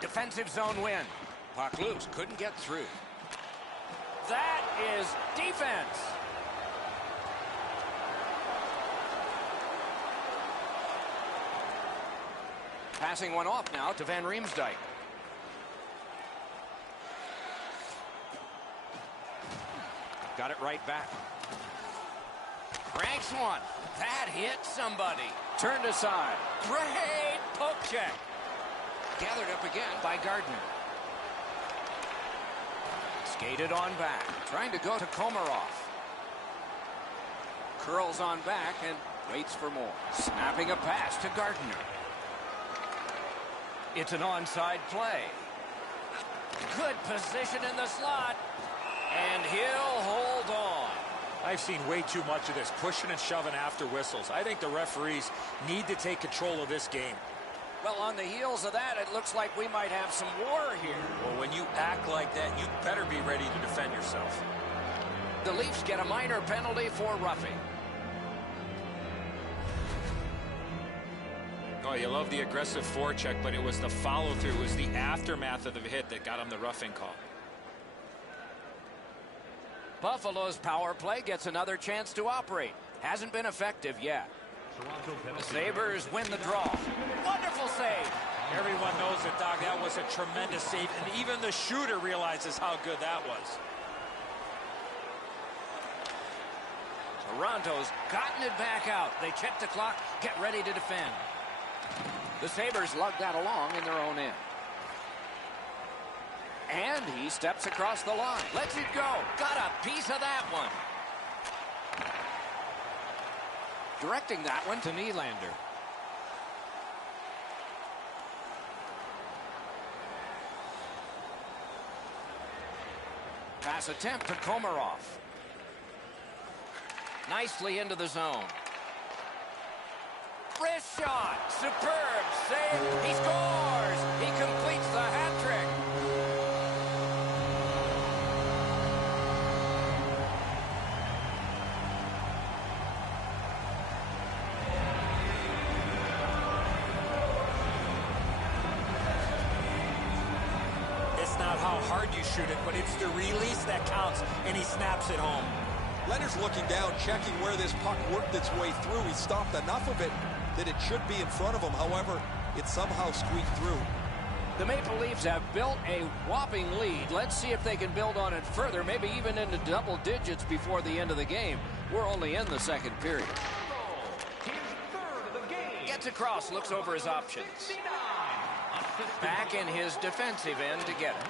Defensive zone win. Puck loose. Couldn't get through. That is defense. Passing one off now to Van Riemsdyk. Got it right back. Cranks one. That hit somebody. Turned aside. Great poke check. Gathered up again by Gardner. Skated on back. Trying to go to Komarov. Curls on back and waits for more. Snapping a pass to Gardner. It's an onside play. Good position in the slot. And he'll hold on. I've seen way too much of this, pushing and shoving after whistles. I think the referees need to take control of this game. Well, on the heels of that, it looks like we might have some war here. Well, when you act like that, you better be ready to defend yourself. The Leafs get a minor penalty for roughing. Oh, you love the aggressive forecheck, but it was the follow-through, it was the aftermath of the hit that got him the roughing call. Buffalo's power play gets another chance to operate. Hasn't been effective yet. The Sabres win the draw. Wonderful save. Everyone knows it, Doc. That was a tremendous save, and even the shooter realizes how good that was. Toronto's gotten it back out. They check the clock, get ready to defend. The Sabres lug that along in their own end. And he steps across the line. Lets it go. Got a piece of that one. Directing that one to Nylander. Pass attempt to Komarov. Nicely into the zone. Wrist shot. Superb save. He scores. He completes the hat trick. It's not how hard you shoot it, but it's the release that counts, and he snaps it home. Leonard's looking down, checking where this puck worked its way through. He stopped enough of it that it should be in front of him. However, it somehow squeaked through. The Maple Leafs have built a whopping lead. Let's see if they can build on it further, maybe even into double digits before the end of the game. We're only in the second period. Gets across, looks over his options. Back in his defensive end to get it.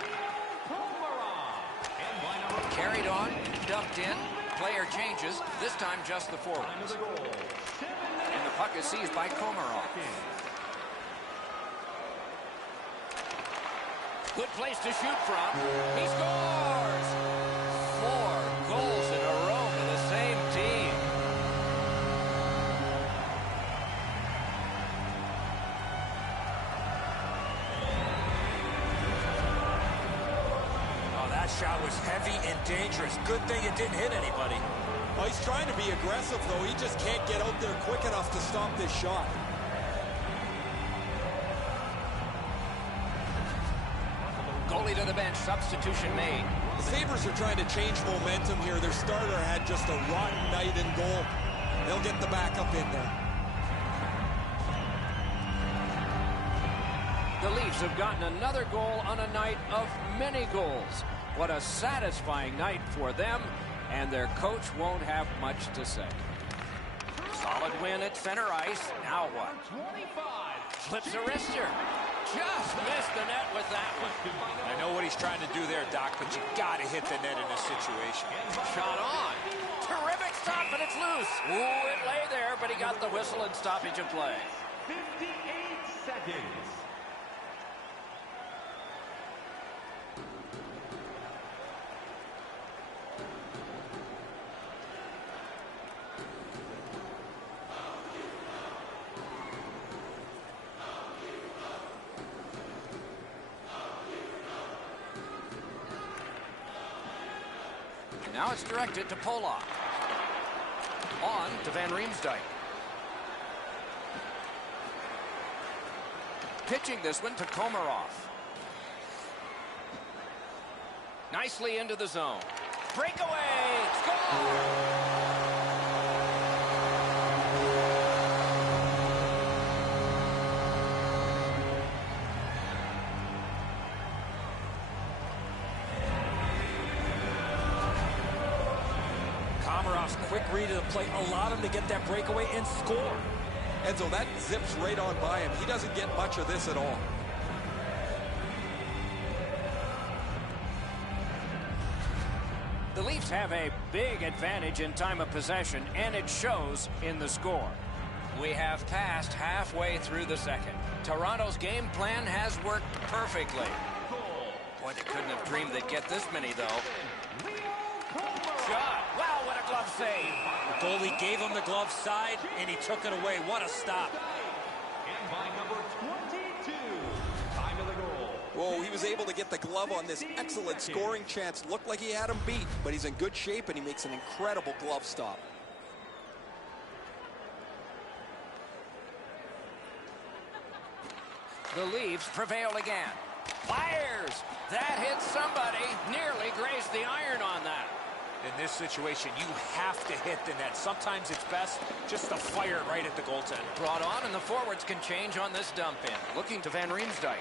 Carried on, dumped in. Player changes, this time just the forwards. And the puck is seized by Komarov. Good place to shoot from. He scores! 4 goals in a row for the same team. Oh, that shot was heavy and dangerous. Good thing it didn't hit anybody. Oh, he's trying to be aggressive, though. He just can't get out there quick enough to stop this shot. Goalie to the bench, substitution made. The Sabres are trying to change momentum here. Their starter had just a rotten night in goal. They'll get the backup in there. The Leafs have gotten another goal on a night of many goals. What a satisfying night for them, and their coach won't have much to say. Solid win at center ice. Now what? Flips a wrister. Just missed the net with that one. I know what he's trying to do there, Doc, but you got to hit the net in this situation. Shot on. Terrific stop, but it's loose. Ooh, it lay there, but he got the whistle and stoppage of play. 58 seconds. Now it's directed to Polak. On to Van Riemsdyk. Pitching this one to Komarov. Nicely into the zone. Breakaway! Score! Komarov's quick read of the play allowed him to get that breakaway and score. Enzo, that zips right on by him. He doesn't get much of this at all. The Leafs have a big advantage in time of possession, and it shows in the score. We have passed halfway through the second. Toronto's game plan has worked perfectly. Boy, they couldn't have dreamed they'd get this many, though. Shot. Wow, what a glove save. The goalie gave him the glove side, and he took it away. What a stop. And by number 22, time of the goal. Whoa, he was able to get the glove on this excellent scoring chance. Looked like he had him beat, but he's in good shape, and he makes an incredible glove stop. The Leafs prevail again. Fires! That hit somebody. Nearly grazed the iron on that. In this situation, you have to hit the net. Sometimes it's best just to fire it right at the goaltender. Brought on, and the forwards can change on this dump in. Looking to Van Riemsdyk.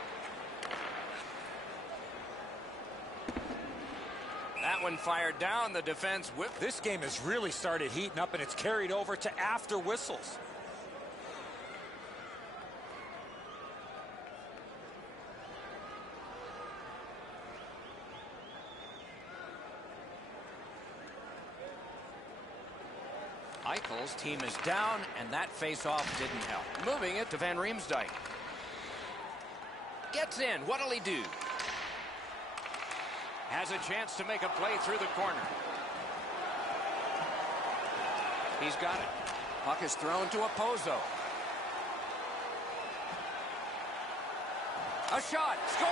That one fired down. The defense whipped. This game has really started heating up, and it's carried over to after whistles. Eichel's team is down, and that face-off didn't help. Moving it to Van Riemsdyk. Gets in. What'll he do? Has a chance to make a play through the corner. He's got it. Puck is thrown to Okposo. A shot. Score!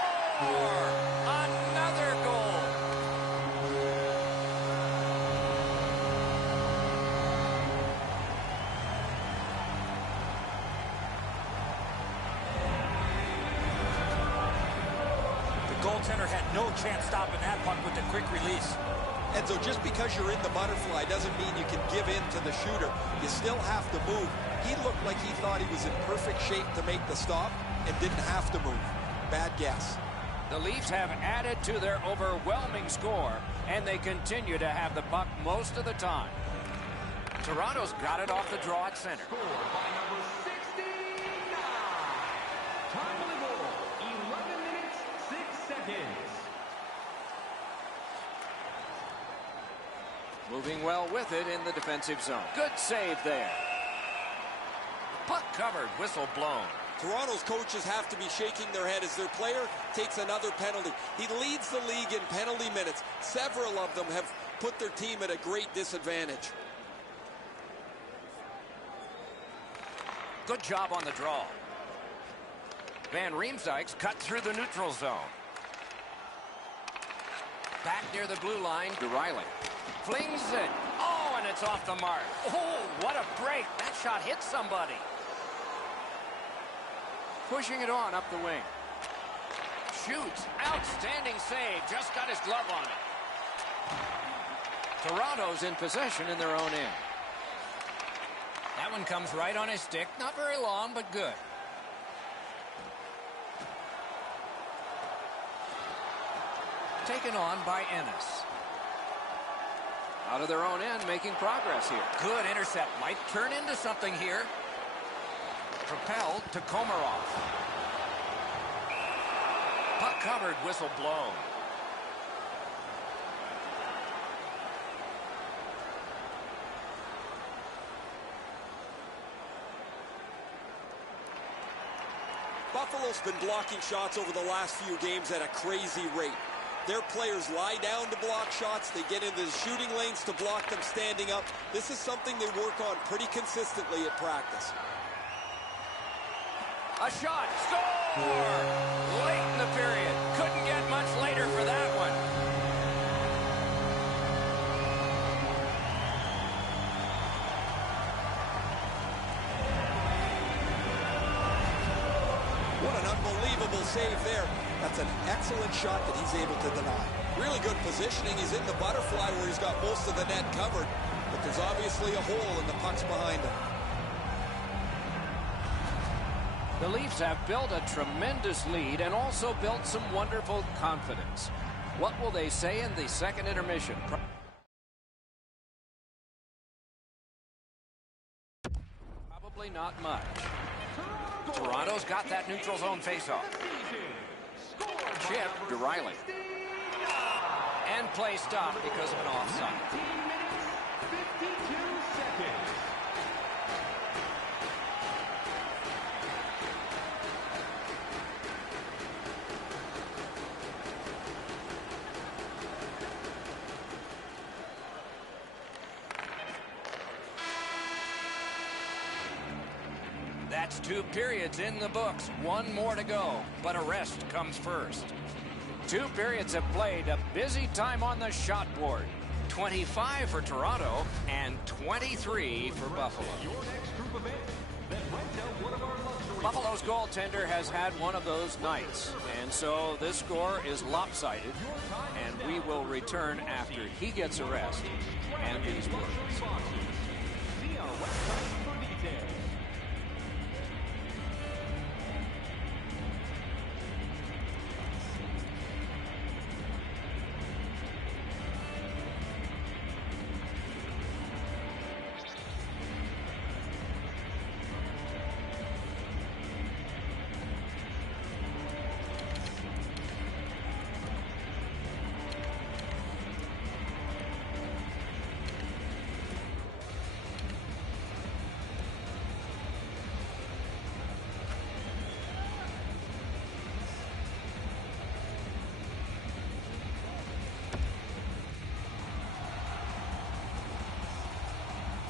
Another goal. Goaltender had no chance stopping that puck with the quick release. And so just because you're in the butterfly doesn't mean you can give in to the shooter. You still have to move. He looked like he thought he was in perfect shape to make the stop and didn't have to move. Bad guess. The Leafs have added to their overwhelming score, and they continue to have the puck most of the time. Toronto's got it off the draw at center. Scored by number 69. Time of the goal, 11 minutes, 6 seconds. Moving well with it in the defensive zone. Good save there. Puck covered, whistle blown. Toronto's coaches have to be shaking their head as their player takes another penalty. He leads the league in penalty minutes. Several of them have put their team at a great disadvantage. Good job on the draw. Van Riemsdyk's cut through the neutral zone. Back near the blue line to Riley. Flings it. Oh, and it's off the mark. Oh, what a break. That shot hit somebody. Pushing it on up the wing. Shoots. Outstanding save. Just got his glove on it. Toronto's in possession in their own end. That one comes right on his stick. Not very long, but good. Taken on by Ennis. Out of their own end, making progress here. Good intercept. Might turn into something here. Propelled to Komarov. Puck covered, whistle blown. Buffalo's been blocking shots over the last few games at a crazy rate. Their players lie down to block shots. They get into the shooting lanes to block them standing up. This is something they work on pretty consistently at practice. A shot. Score! Late in the period. Couldn't get much later for that one. What an unbelievable save there. That's an excellent shot that he's able to deny. Really good positioning. He's in the butterfly where he's got most of the net covered, but there's obviously a hole and the puck's behind him. The Leafs have built a tremendous lead and also built some wonderful confidence. What will they say in the second intermission? Probably not much. Toronto's got that neutral zone faceoff. Chip to Riley. And play stopped because of an offside. 19 minutes, 52 seconds. That's 2 periods in the books. 1 more to go, but a rest comes first. 2 periods have played. A busy time on the shot board. 25 for Toronto and 23 for Buffalo. Your next group event that rents out one of our luxury. Buffalo's goaltender has had one of those nights, and so this score is lopsided, and we will return after he gets a rest and these words. See our website for details.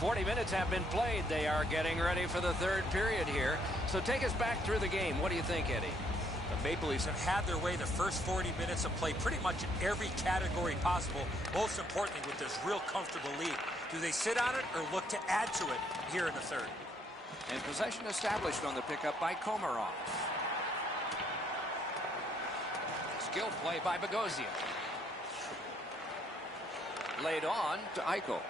40 minutes have been played. They are getting ready for the third period here. So take us back through the game. What do you think, Eddie? The Maple Leafs have had their way the first 40 minutes of play pretty much in every category possible, most importantly with this real comfortable lead. Do they sit on it or look to add to it here in the third? And possession established on the pickup by Komarov. Skill play by Bogosian. Laid on to Eichel.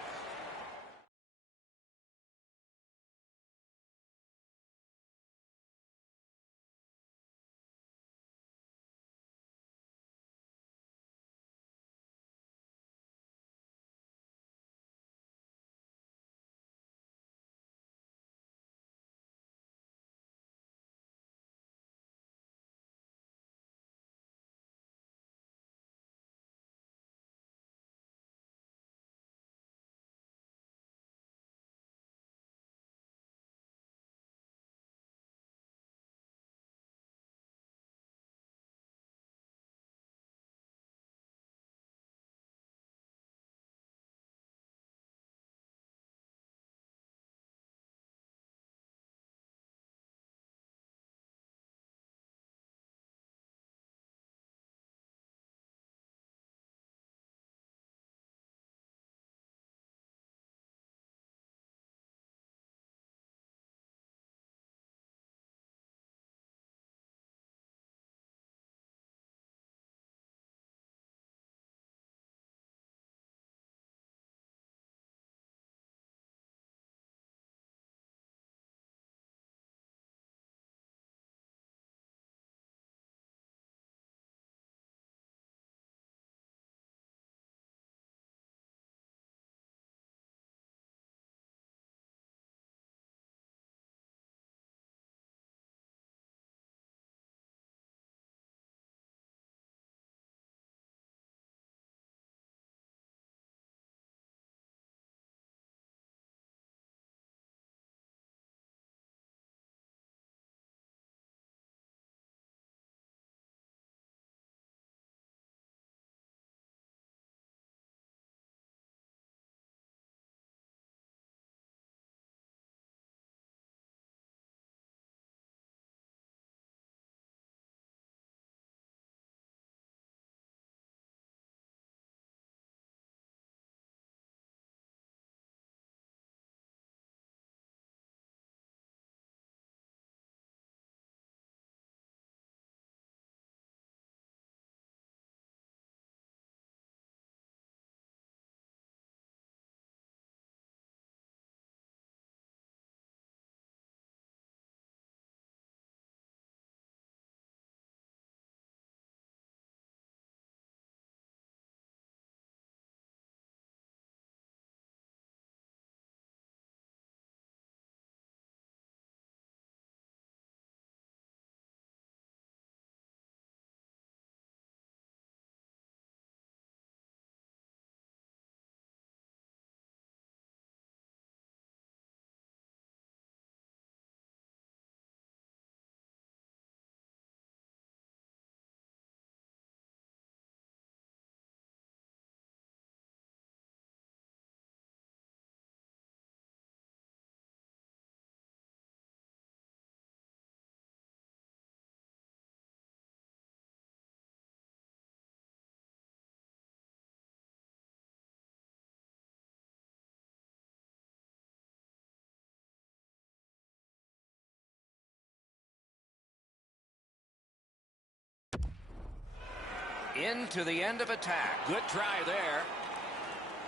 Into the end of attack. Good try there.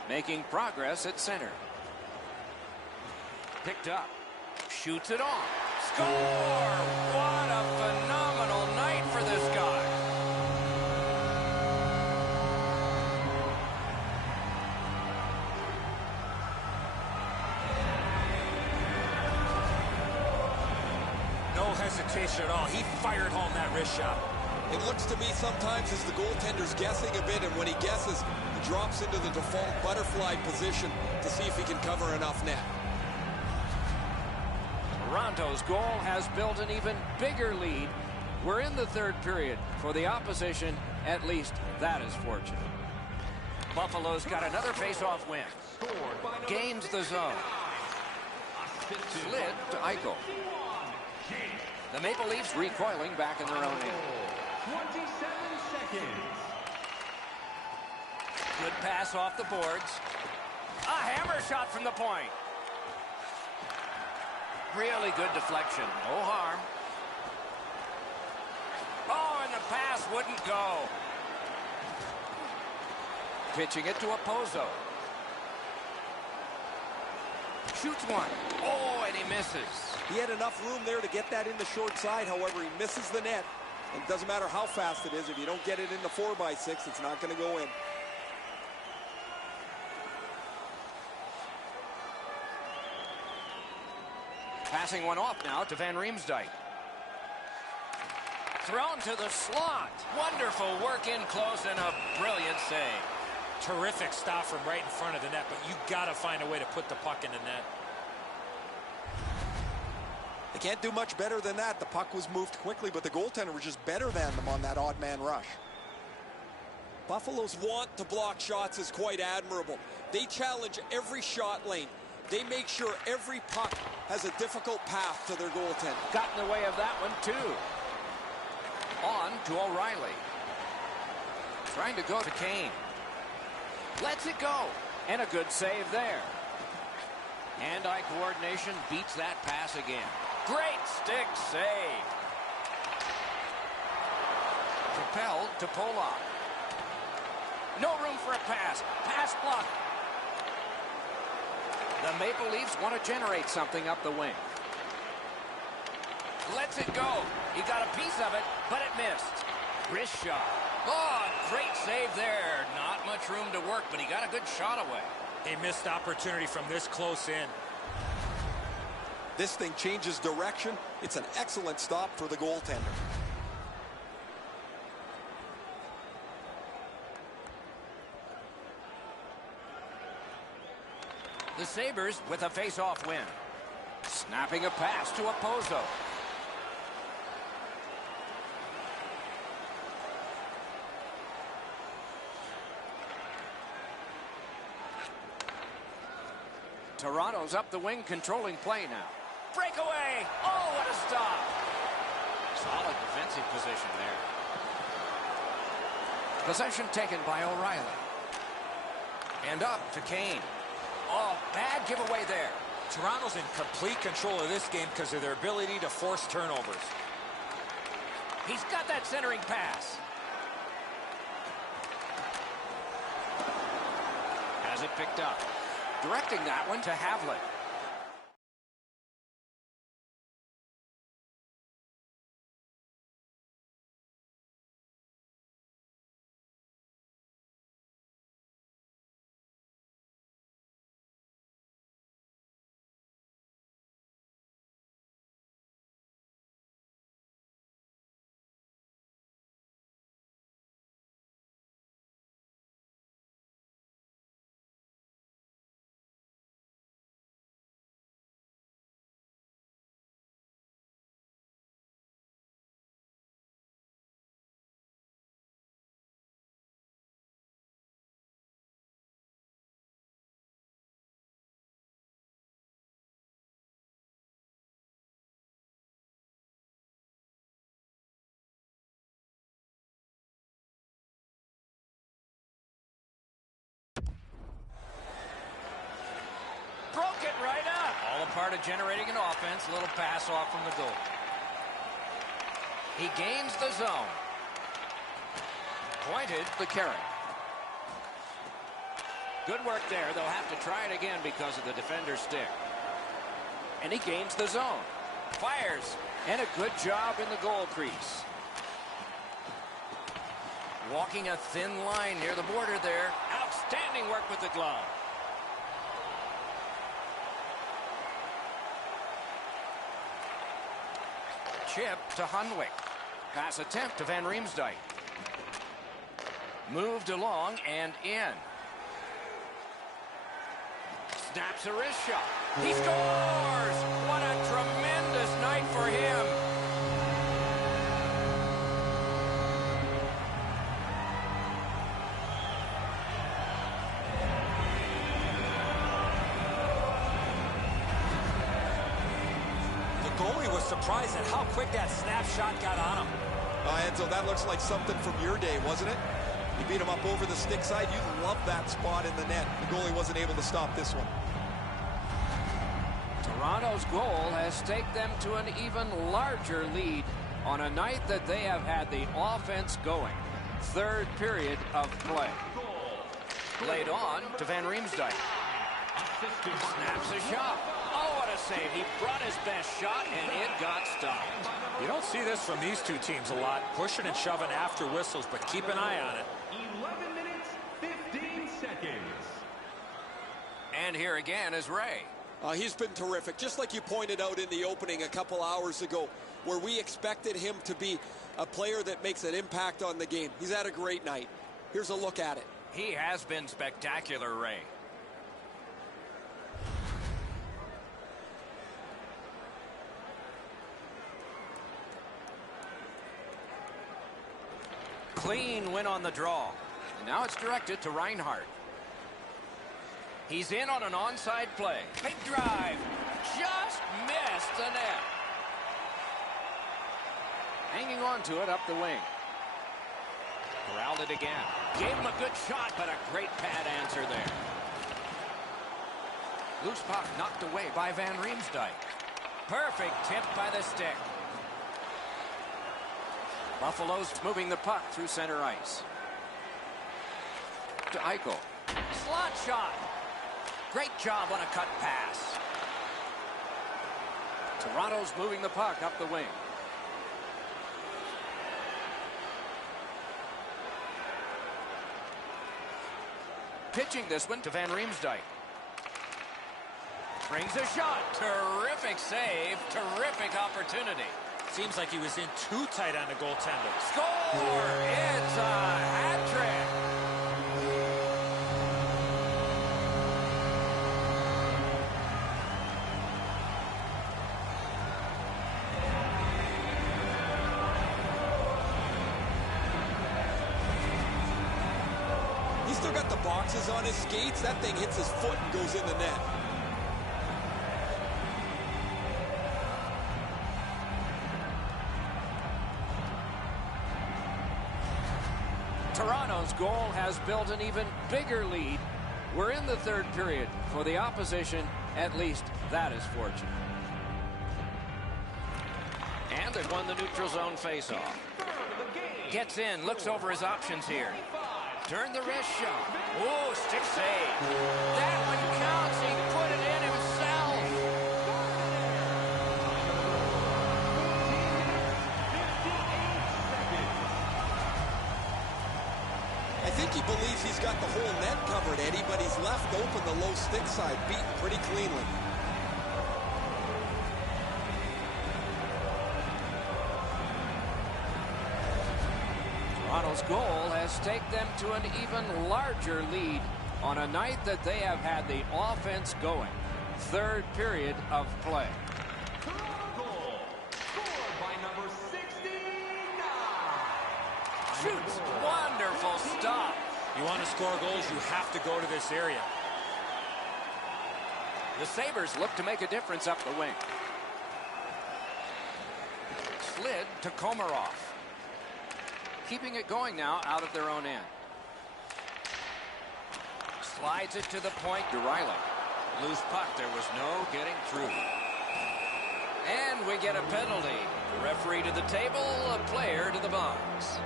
Making progress at center. Picked up. Shoots it off. Score! What a phenomenal night for this guy. No hesitation at all. He fired home that wrist shot. It looks to me sometimes as the goaltender's guessing a bit, and when he guesses, he drops into the default butterfly position to see if he can cover enough net. Toronto's goal has built an even bigger lead. We're in the third period. For the opposition, at least that is fortunate. Buffalo's got another face-off win. Gains the zone. Slid to Eichel. The Maple Leafs recoiling back in their own end. 27 seconds. Good pass off the boards. A hammer shot from the point. Really good deflection. No harm. Oh, and the pass wouldn't go. Pitching it to Opozo. Shoots one. Oh, and he misses. He had enough room there to get that in the short side. However, he misses the net. And it doesn't matter how fast it is. If you don't get it in the 4x6, it's not going to go in. Passing one off now to Van Riemsdyk. Thrown to the slot. Wonderful work in close and a brilliant save. Terrific stop from right in front of the net, but you got to find a way to put the puck in the net. They can't do much better than that. The puck was moved quickly, but the goaltender was just better than them on that odd man rush. Buffalo's want to block shots is quite admirable. They challenge every shot lane. They make sure every puck has a difficult path to their goaltender. Got in the way of that one, too. On to O'Reilly. Trying to go to Kane. Lets it go. And a good save there. Hand-eye coordination beats that pass again. Great stick save. Propelled to Polak. No room for a pass. Pass blocked. The Maple Leafs want to generate something up the wing. Lets it go. He got a piece of it, but it missed. Wrist shot. Oh, great save there. Not much room to work, but he got a good shot away. A missed opportunity from this close in. This thing changes direction. It's an excellent stop for the goaltender. The Sabres with a face-off win. Snapping a pass to Opozo. Toronto's up the wing, controlling play now. Breakaway! Oh, what a stop! Solid defensive position there. Possession taken by O'Reilly. And up to Kane. Oh, bad giveaway there. Toronto's in complete control of this game because of their ability to force turnovers. He's got that centering pass. Has it picked up. Directing that one to Havlat. Broke it right up. All a part of generating an offense. A little pass off from the goal. He gains the zone. Pointed the carry. Good work there. They'll have to try it again because of the defender's stick. And he gains the zone. Fires. And a good job in the goal crease. Walking a thin line near the border there. Outstanding work with the glove. Chip to Hunwick. Pass attempt to Van Riemsdyk. Moved along and in. Snaps a wrist shot. He scores! What a tremendous night for him. really was surprised at how quick that snapshot got on him. Enzo, that looks like something from your day, wasn't it? You beat him up over the stick side. You love that spot in the net. The goalie wasn't able to stop this one. Toronto's goal has taken them to an even larger lead on a night that they have had the offense going. Third period of play. Laid on to Van Riemsdyk. Snaps a shot. Oh, what a save. He brought his best shot, and it got stopped. You don't see this from these two teams a lot, pushing and shoving after whistles, but keep an eye on it. 11 minutes, 15 seconds. And here again is Ray. He's been terrific, just like you pointed out in the opening a couple hours ago, where we expected him to be a player that makes an impact on the game. He's had a great night. Here's a look at it. He has been spectacular, Ray. Clean win on the draw. And now it's directed to Reinhart. He's in on an onside play. Big drive. Just missed the net. Hanging on to it up the wing. Corralled it again. Gave him a good shot, but a great pad answer there. Loose puck knocked away by Van Riemsdyk. Perfect tip by the stick. Buffalo's moving the puck through center ice. To Eichel. Slot shot. Great job on a cut pass. Toronto's moving the puck up the wing. Pitching this one to Van Riemsdyk. Brings a shot. Terrific save. Terrific opportunity. Seems like he was in too tight on the goaltender. Score! It's a hat trick. He's still got the boxes on his skates. That thing hits his foot and goes in the net. Toronto's goal has built an even bigger lead. We're in the third period. For the opposition, at least that is fortunate. And they've won the neutral zone faceoff. Gets in, looks over his options here. Turn the wrist shot. Oh, stick save. That one counts. He put it in himself. I think he believes he's got the whole net covered, Eddie, but he's left open the low stick side, beaten pretty cleanly. Toronto's goal has taken them to an even larger lead on a night that they have had the offense going. Third period of play. Goal scored by number 69. Shoots. Wonderful stop. You want to score goals, you have to go to this area. The Sabres look to make a difference up the wing. Slid to Komarov. Keeping it going now out of their own end. Slides it to the point to Riley. Loose puck. There was no getting through. And we get a penalty. Referee to the table, a player to the box.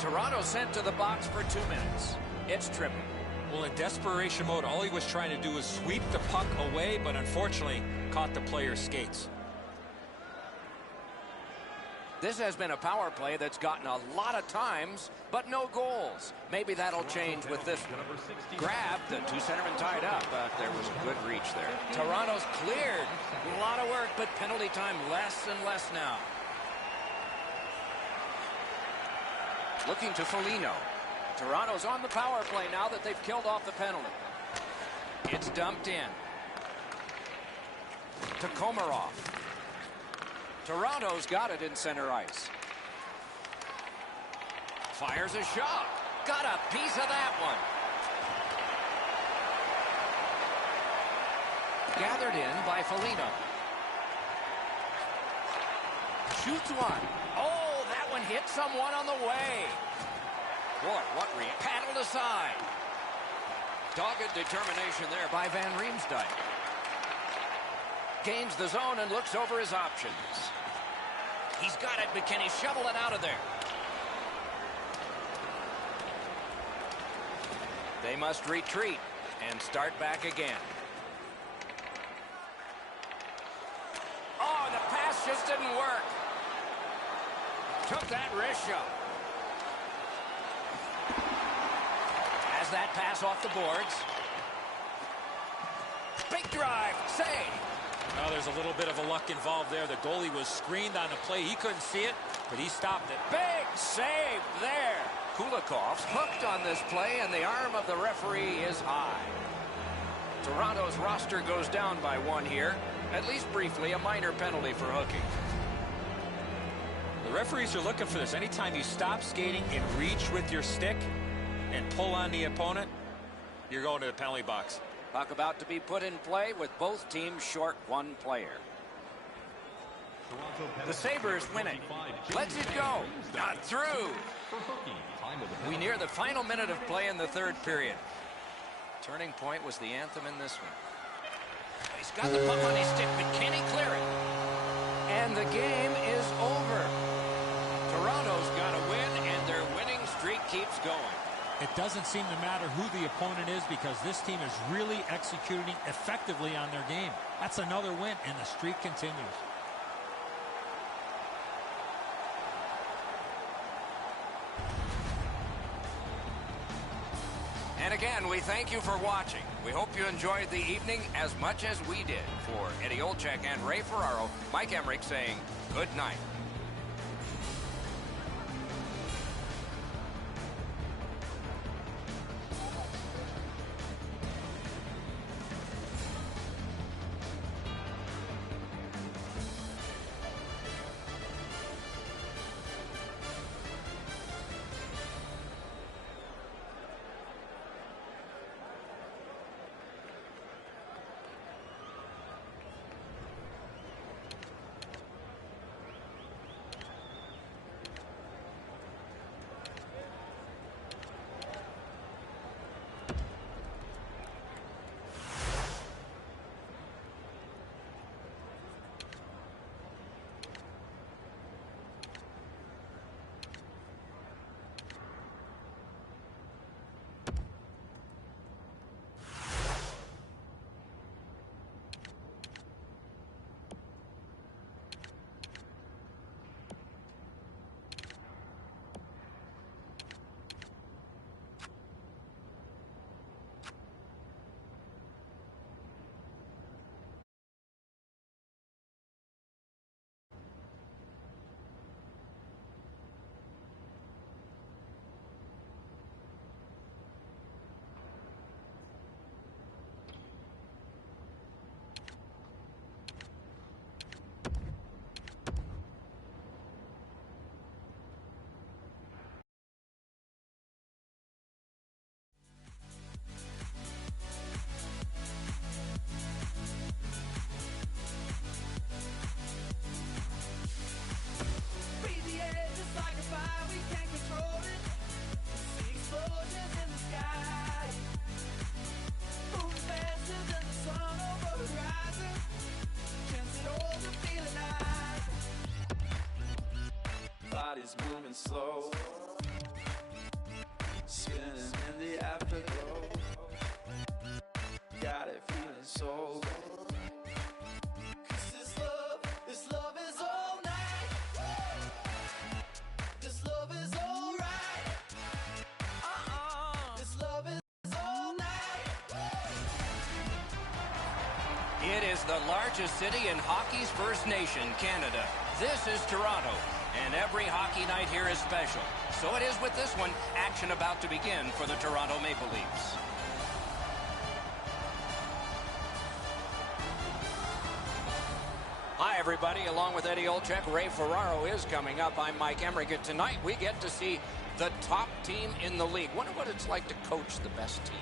Toronto sent to the box for 2 minutes. It's tripping. Well, in desperation mode, all he was trying to do was sweep the puck away, but unfortunately caught the player's skates. This has been a power play that's gotten a lot of times, but no goals. Maybe that'll change with this one. Grabbed, the two centermen tied up, but there was a good reach there. Toronto's cleared. A lot of work, but penalty time less and less now. Looking to Foligno. Toronto's on the power play now that they've killed off the penalty. It's dumped in. To Komarov. Toronto's got it in center ice. Fires a shot. Got a piece of that one. Gathered in by Foligno. shoots one. Oh, that one hit someone on the way. Boy, what paddled aside. Dogged determination there by Van Riemsdyk. Gains the zone and looks over his options. He's got it, but can he shovel it out of there? They must retreat and start back again. Oh, the pass just didn't work. Took that wrist shot. Has that pass off the boards. Big drive, save. Well, there's a little bit of a luck involved there. The goalie was screened on the play. He couldn't see it, but he stopped it. Big save there. Kulikov's hooked on this play, and the arm of the referee is high. Toronto's roster goes down by one here. At least briefly, a minor penalty for hooking. The referees are looking for this. Anytime you stop skating and reach with your stick and pull on the opponent, you're going to the penalty box. Puck about to be put in play with both teams short one player. The Sabres win it. Lets it go. Not through. We near the final minute of play in the third period. Turning point was the anthem in this one. He's got the puck on his stick, but can he clear it? And the game is over. Toronto's got a win, and their winning streak keeps going. It doesn't seem to matter who the opponent is because this team is really executing effectively on their game. That's another win, and the streak continues. And again, we thank you for watching. We hope you enjoyed the evening as much as we did. For Eddie Olczyk and Ray Ferraro, Mike Emrick saying good night. Body's moving slow, spinning in the afterglow. Got it feeling so good. 'Cause this love is all night. This love is all right. This love is all night. It is the largest city in hockey's First Nation, Canada. This is Toronto. And every hockey night here is special. So it is with this one, action about to begin for the Toronto Maple Leafs. Hi, everybody. Along with Eddie Olczyk, Ray Ferraro is coming up. I'm Mike Emrick. And tonight we get to see the top team in the league. Wonder what it's like to coach the best team.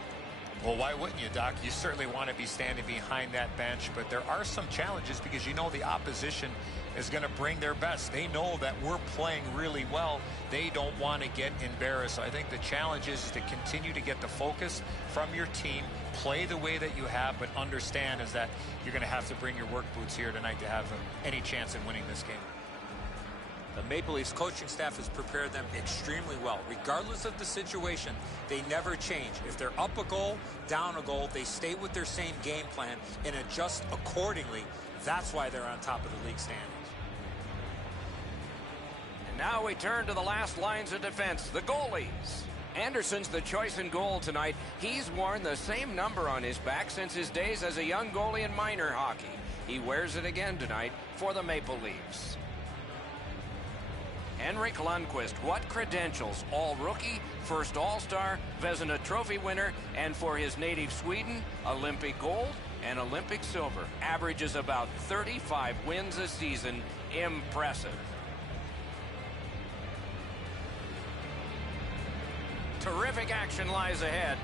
Well, why wouldn't you, Doc? You certainly want to be standing behind that bench, but there are some challenges because you know the opposition is going to bring their best. They know that we're playing really well. They don't want to get embarrassed. So I think the challenge is to continue to get the focus from your team, play the way that you have, but understand is that you're going to have to bring your work boots here tonight to have any chance in winning this game. The Maple Leafs coaching staff has prepared them extremely well. Regardless of the situation, they never change. If they're up a goal, down a goal, they stay with their same game plan and adjust accordingly. That's why they're on top of the league standings. And now we turn to the last lines of defense, the goalies. Anderson's the choice in goal tonight. He's worn the same number on his back since his days as a young goalie in minor hockey. He wears it again tonight for the Maple Leafs. Henrik Lundqvist, what credentials? All-rookie, first All-Star, Vezina Trophy winner, and for his native Sweden, Olympic gold and Olympic silver. Averages about 35 wins a season. Impressive. Terrific action lies ahead.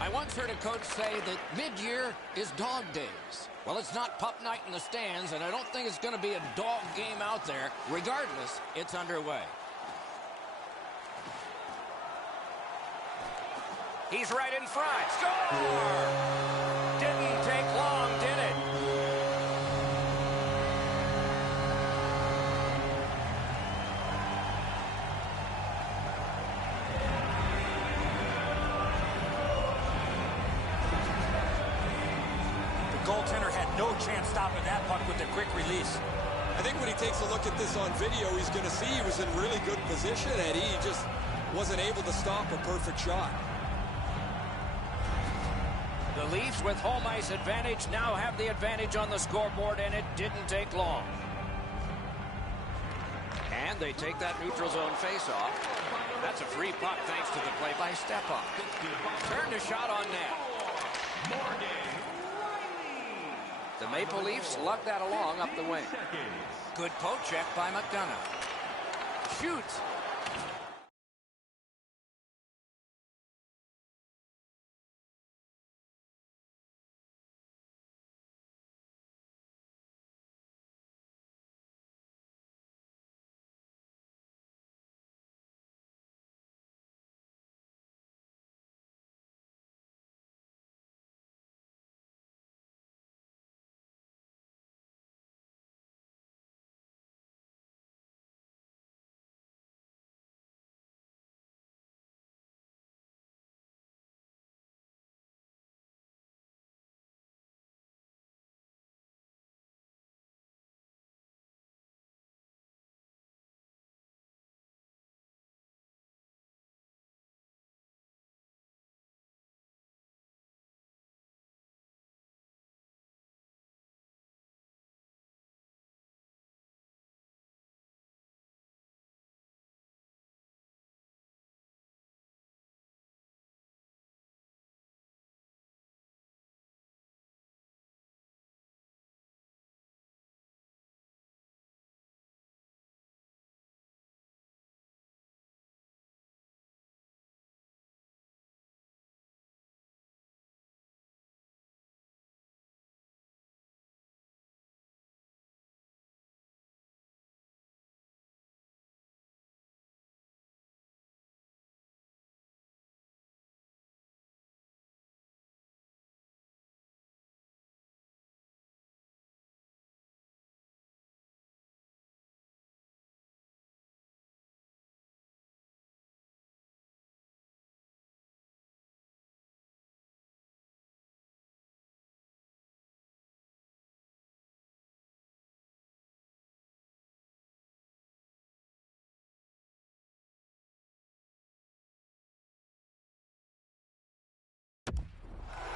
I once heard a coach say that mid-year is dog days. Well, it's not pup night in the stands, and I don't think it's going to be a dog game out there. Regardless, it's underway. He's right in front. Score! Didn't take long, did it? Goaltender had no chance stopping that puck with a quick release. I think when he takes a look at this on video, he's going to see he was in really good position, Eddie. He just wasn't able to stop a perfect shot. The Leafs with home ice advantage now have the advantage on the scoreboard, and it didn't take long. And they take that neutral zone face-off. That's a free puck thanks to the play by Stepan. Turned a shot on net. The Maple Leafs lug that along up the wing. Good poke check by McDonough. Shoots.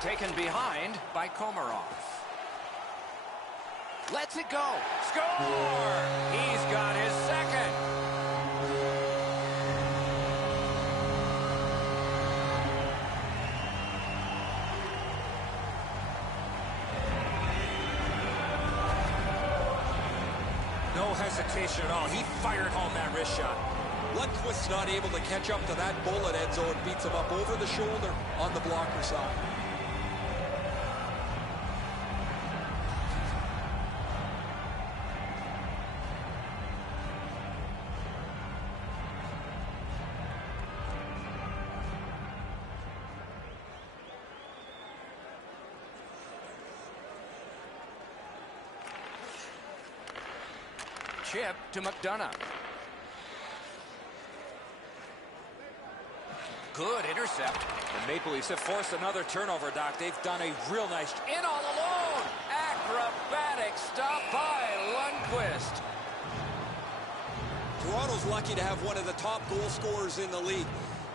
Taken behind by Komarov. Lets it go. Score! He's got his second. No hesitation at all. He fired home that wrist shot. Lundqvist's not able to catch up to that bullet, Enzo, and beats him up over the shoulder on the blocker side. Chip to McDonough. Good intercept. The Maple Leafs have forced another turnover, Doc. They've done a real nice job. In all alone. Acrobatic stop by Lundqvist. Toronto's lucky to have one of the top goal scorers in the league.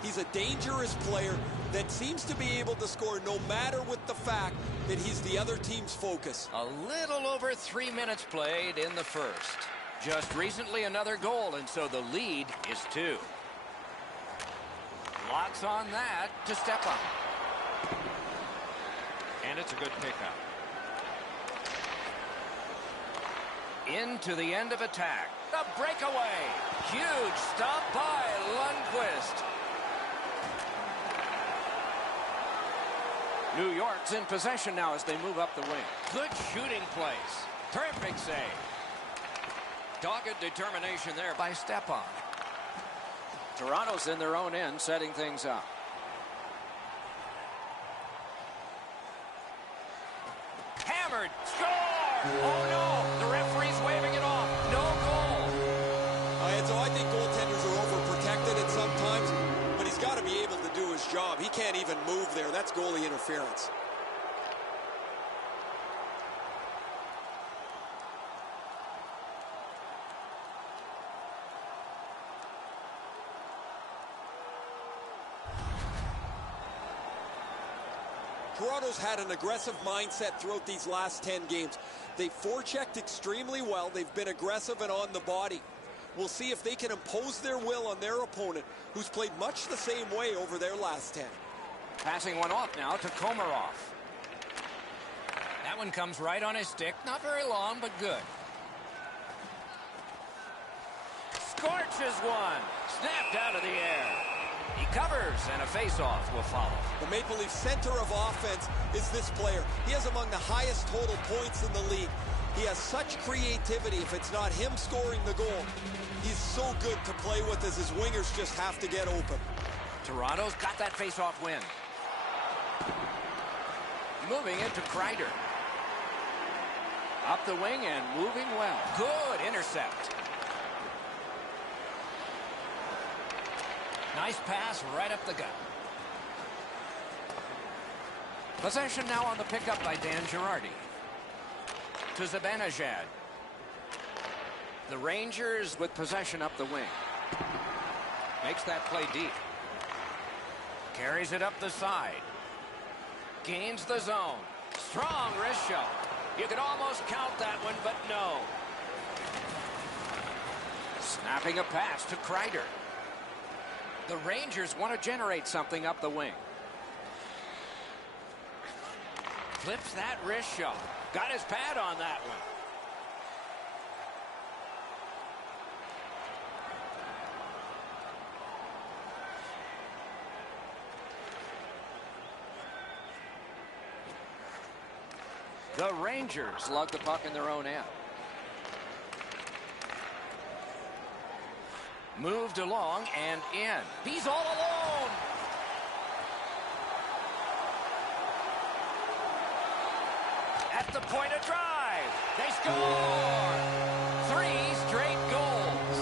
He's a dangerous player that seems to be able to score no matter with the fact that he's the other team's focus. A little over 3 minutes played in the first. Just recently another goal, and so the lead is 2. Lots on that to step up. And it's a good pickup. Into the end of attack. The breakaway. Huge stop by Lundqvist. New York's in possession now as they move up the wing. Good shooting place. Terrific save. Dogged determination there by Stepan. Toronto's in their own end, setting things up. Hammered. Score! Oh, no. The referee's waving it off. No goal. So I think goaltenders are overprotected at some times, but he's got to be able to do his job. He can't even move there. That's goalie interference. Toronto's had an aggressive mindset throughout these last 10 games. They've forechecked extremely well. They've been aggressive and on the body. We'll see if they can impose their will on their opponent, who's played much the same way over their last 10. Passing one off now to Komarov. That one comes right on his stick. Not very long, but good. Scorches one. Snapped out of the air. He covers, and a face-off will follow. The Maple Leaf center of offense is this player. He has among the highest total points in the league. He has such creativity. If it's not him scoring the goal, he's so good to play with as his wingers just have to get open. Toronto's got that face-off win. Moving into Kreider. Up the wing and moving well. Good intercept. Nice pass right up the gut. Possession now on the pickup by Dan Girardi. To Zibanejad. The Rangers with possession up the wing. Makes that play deep. Carries it up the side. Gains the zone. Strong wrist shot. You could almost count that one, but no. Snapping a pass to Kreider. The Rangers want to generate something up the wing. Flips that wrist shot. Got his pad on that one. The Rangers lug the puck in their own end. Moved along and in. He's all alone. At the point of drive. They score. 3 straight goals.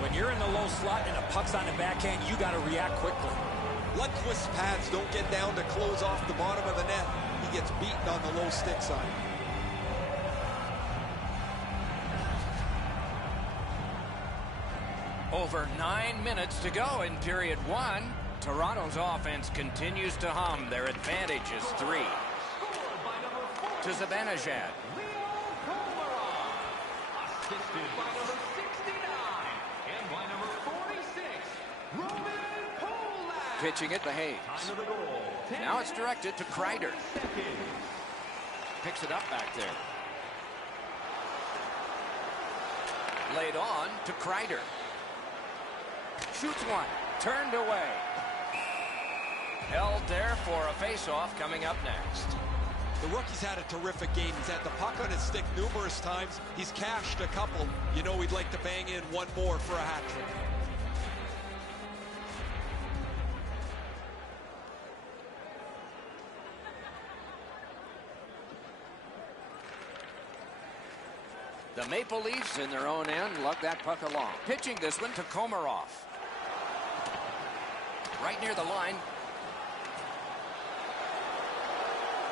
When you're in the low slot and a puck's on the backhand, you got to react quickly. Lundqvist's pads don't get down to close off the bottom of the net. He gets beaten on the low stick side. Over 9 minutes to go in period 1. Toronto's offense continues to hum. Their advantage is 3. To Zibanejad. Assisted by number 69 and by number 46, Roman Polak. Pitching it to Hayes. Now it's directed to Kreider. Picks it up back there. Laid on to Kreider. Shoots one. Turned away. Held there for a face-off coming up next. The rookie's had a terrific game. He's had the puck on his stick numerous times. He's cashed a couple. You know he'd like to bang in one more for a hat trick. The Maple Leafs in their own end lug that puck along. Pitching this one to Komarov. Right near the line.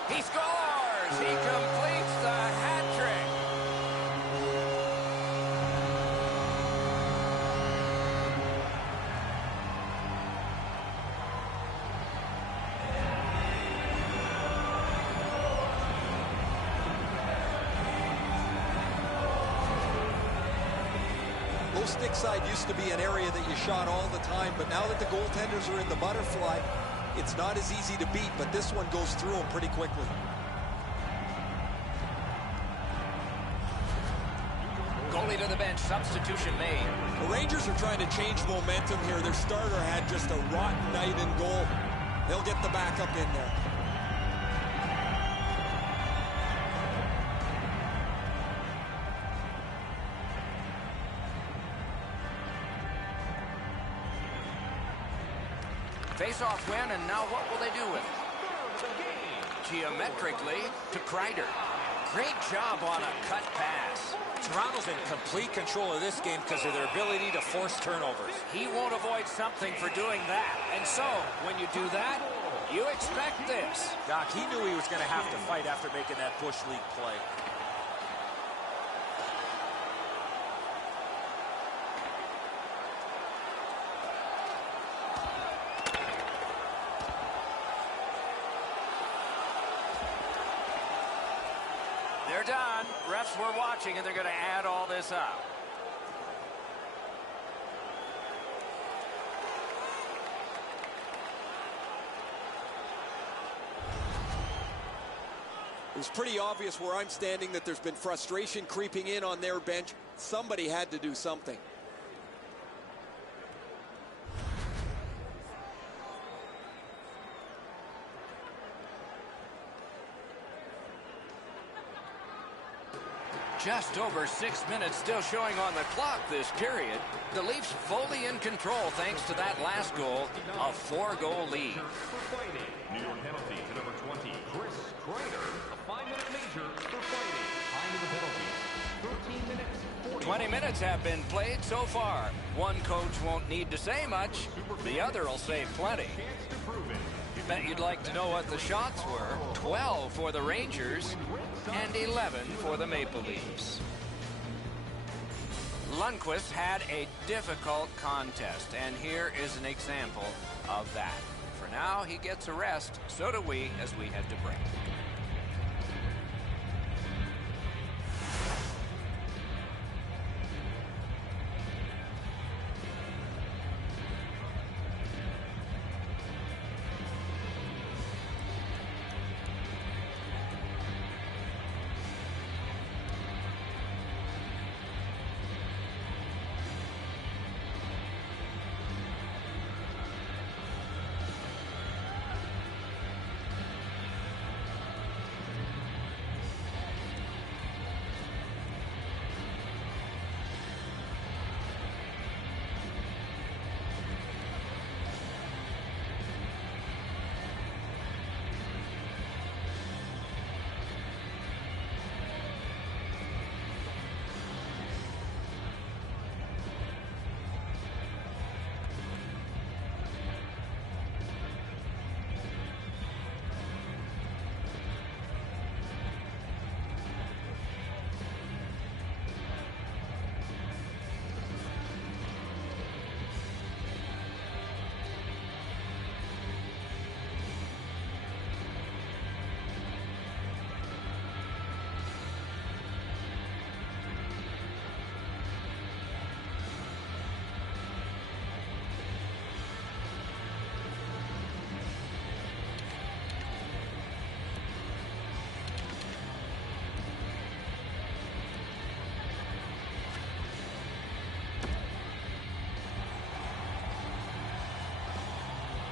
He scores! He completes the hat trick. Low stick side used to be an area that you shot all the time, but now that the goaltenders are in the butterfly, it's not as easy to beat, but this one goes through them pretty quickly. Goalie to the bench, substitution made. The Rangers are trying to change momentum here. Their starter had just a rotten night in goal. They'll get the backup in there. Face-off win, and now what will they do with it? Geometrically to Kreider. Great job on a cut pass. Toronto's in complete control of this game because of their ability to force turnovers. He won't avoid something for doing that. And so, when you do that, you expect this. Doc, he knew he was going to have to fight after making that Bush League play. They're done. Refs were watching, and they're going to add all this up. It was pretty obvious where I'm standing that there's been frustration creeping in on their bench. Somebody had to do something. Just over 6 minutes still showing on the clock this period. The Leafs fully in control thanks to that last goal, a 4-goal lead. New York penalty to number 20, Chris Kreider. A 5-minute major for fighting. Time of the penalty, 13 minutes, 40. 20 minutes have been played so far. One coach won't need to say much. The other will say plenty. Chance to prove it. Bet you'd like to know what the shots were. 12 for the Rangers and 11 for the Maple Leafs. Lundqvist had a difficult contest, and here is an example of that. For now, he gets a rest. So do we as we head to break.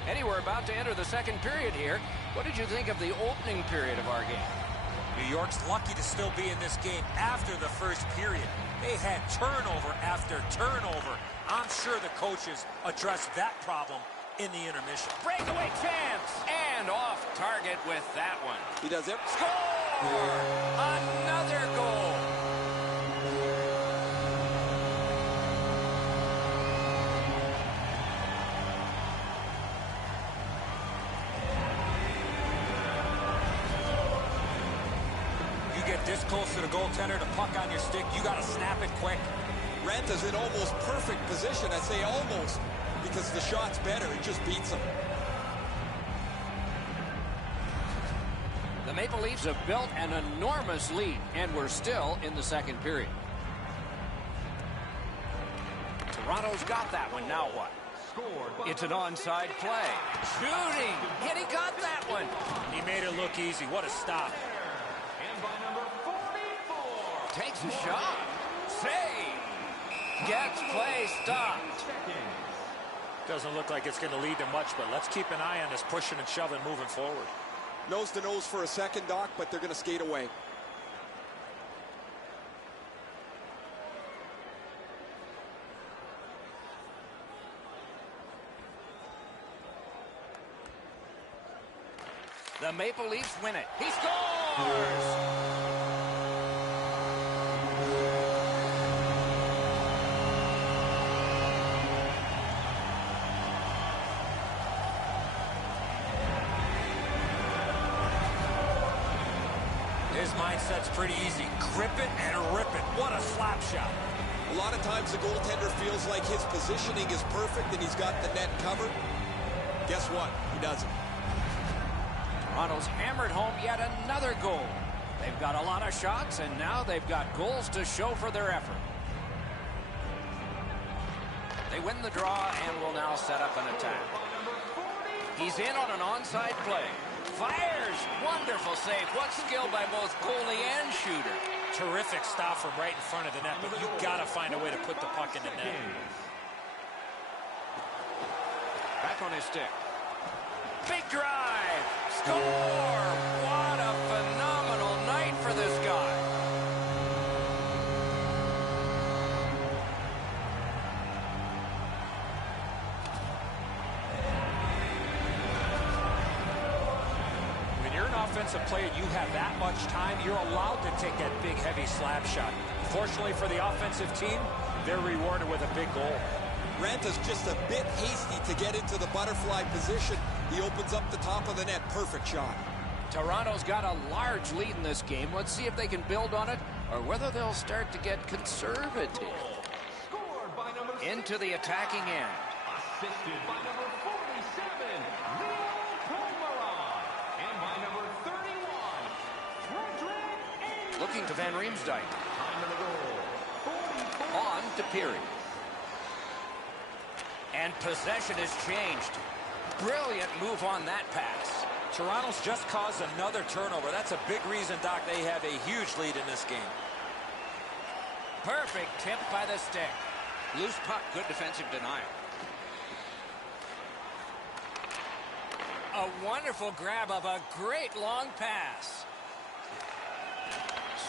Eddie, we're about to enter the second period here. What did you think of the opening period of our game? New York's lucky to still be in this game after the first period. They had turnover after turnover. I'm sure the coaches addressed that problem in the intermission. Breakaway chance! And off target with that one. He does it. Score! Another goal! You get this close to the goaltender, the puck on your stick, you got to snap it quick. Ranta's in almost perfect position. I say almost because the shot's better. It just beats him. The Maple Leafs have built an enormous lead, and we're still in the second period. Toronto's got that one. Now what? It's an onside play. Shooting! And he got that one! He made it look easy. What a stop. And by number 44. Takes a shot. Save! Gets play stopped. Doesn't look like it's going to lead to much, but let's keep an eye on this pushing and shoving moving forward. Nose to nose for a second, Doc, but they're going to skate away. The Maple Leafs win it. He scores! His mindset's pretty easy. Grip it and rip it. What a slap shot. A lot of times the goaltender feels like his positioning is perfect and he's got the net covered. Guess what? He doesn't. Toronto's hammered home yet another goal. They've got a lot of shots, and now they've got goals to show for their effort. They win the draw and will now set up an attack. He's in on an onside play. Fires! Wonderful save. What skill by both goalie and shooter. Terrific stop from right in front of the net, but you got to find a way to put the puck in the net. Back on his stick. Big drive! Score! What a phenomenal night for this guy. When you're an offensive player, you have that much time, you're allowed to take that big, heavy slap shot. Fortunately for the offensive team, they're rewarded with a big goal. Ranta's just a bit hasty to get into the butterfly position. He opens up the top of the net. Perfect shot. Toronto's got a large lead in this game. Let's see if they can build on it or whether they'll start to get conservative. Scored by number 6. Into the attacking end. Assisted by number 47, Leo Komarov. And by number 31, Frederick Anderson. Looking to Van Riemsdyk. Time of the goal, 44. On to Peary. And possession has changed. Brilliant move on that pass. Toronto's just caused another turnover. That's a big reason, Doc, they have a huge lead in this game. Perfect tip by the stick. Loose puck, good defensive denial. A wonderful grab of a great long pass.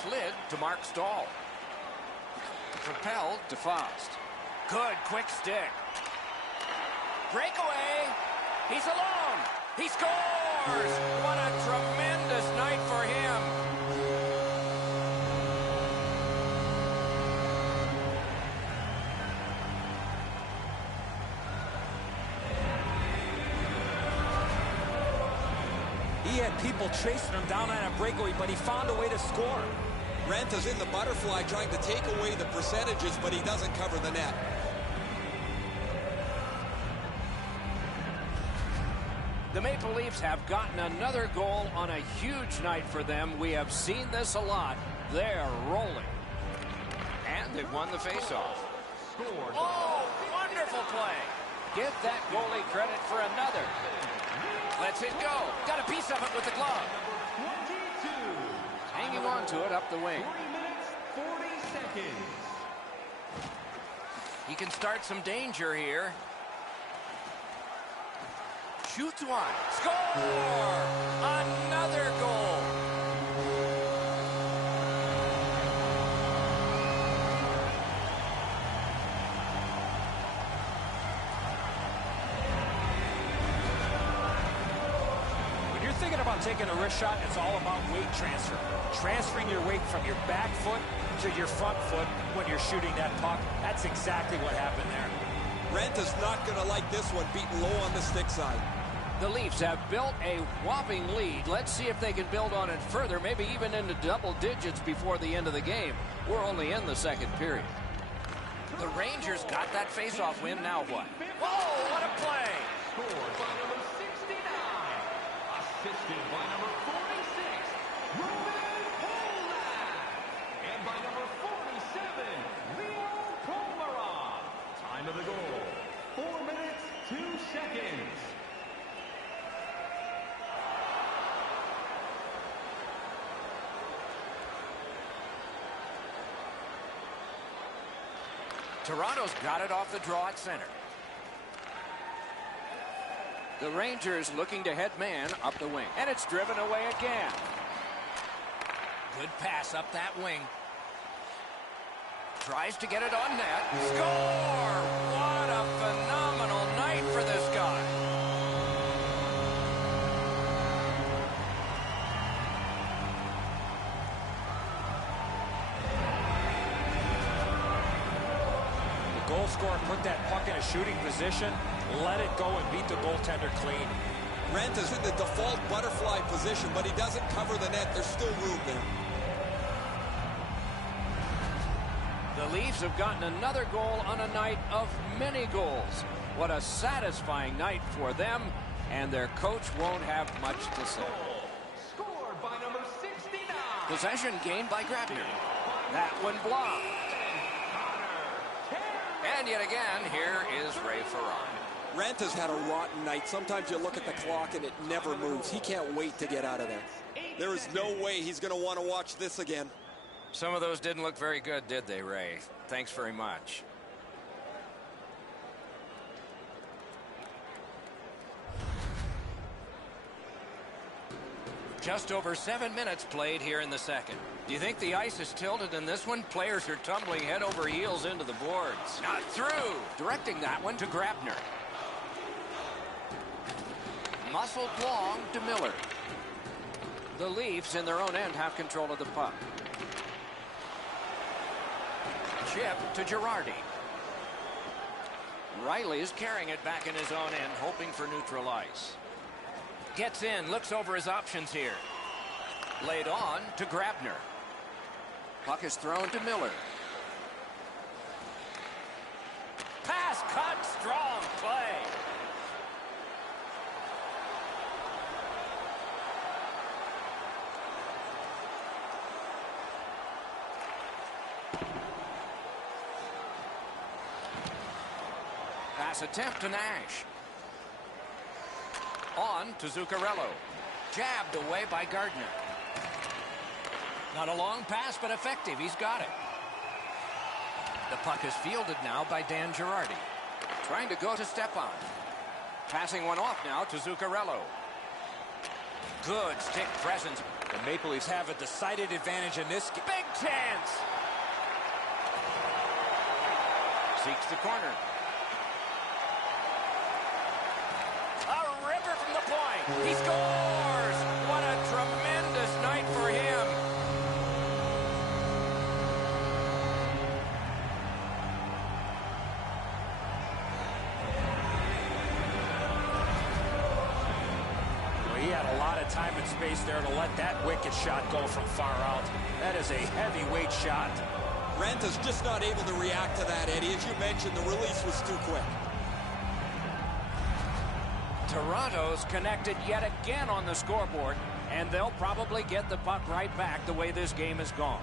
Slid to Mark Stahl. Propelled to Faust. Good quick stick. Breakaway. He's alone. He scores. What a tremendous night for him. He had people chasing him down on a breakaway, but he found a way to score. Ranta's in the butterfly trying to take away the percentages, but he doesn't cover the net. The Maple Leafs have gotten another goal on a huge night for them. We have seen this a lot. They're rolling. And they've won the faceoff. Oh, wonderful play. Give that goalie credit for another. Lets it go. Got a piece of it with the glove. 22. Hanging on to it up the wing. 3 minutes, 40 seconds. He can start some danger here. shoots one. Score! Another goal. When you're thinking about taking a wrist shot, it's all about weight transfer. Transferring your weight from your back foot to your front foot when you're shooting that puck. That's exactly what happened there. Rent is not going to like this one, beaten low on the stick side. The Leafs have built a whopping lead. Let's see if they can build on it further, maybe even into double digits before the end of the game. We're only in the second period. The Rangers got that face-off win. Now what? Whoa, what a play! Scored by number 69. Assisted by number 46, Roman Polak. And by number 47, Leo Komarov. Time of the goal, 4 minutes, 2 seconds. Toronto's got it off the draw at center. The Rangers looking to head man up the wing. And it's driven away again. Good pass up that wing. Tries to get it on net. Score! What a phenomenal night for this guy. The goal scorer put that puck in a shooting position, let it go, and beat the goaltender clean. Rent is in the default butterfly position, but he doesn't cover the net. There's still room there. The Leafs have gotten another goal on a night of many goals. What a satisfying night for them, and their coach won't have much to say. Scored by number 69. Possession gained by Grabner. That one blocked. And yet again, here is Ray Ferraro. Rent has had a rotten night. Sometimes you look at the clock and it never moves. He can't wait to get out of there. There is no way he's going to want to watch this again. Some of those didn't look very good, did they, Ray? Thanks very much. Just over 7 minutes played here in the second. Do you think the ice is tilted in this one? Players are tumbling head over heels into the boards. Not through. Directing that one to Grabner. Muscled long to Miller. The Leafs in their own end have control of the puck. Chip to Girardi. Riley is carrying it back in his own end, hoping for neutral ice. Gets in, looks over his options here. Laid on to Grabner. Puck is thrown to Miller. Pass cut, strong play. Pass attempt to Nash. On to Zuccarello. Jabbed away by Gardner. Not a long pass, but effective. He's got it. The puck is fielded now by Dan Girardi. Trying to go to Stepan. Passing one off now to Zuccarello. Good stick presence. The Maple Leafs have a decided advantage in this game. Big chance. Seeks the corner. A ripper from the point. He scores. What a tremendous night for him. Well, he had a lot of time and space there to let that wicked shot go from far out. That is a heavyweight shot. Rent is just not able to react to that, Eddie. As you mentioned, the release was too quick. Toronto's connected yet again on the scoreboard, and they'll probably get the puck right back the way this game has gone.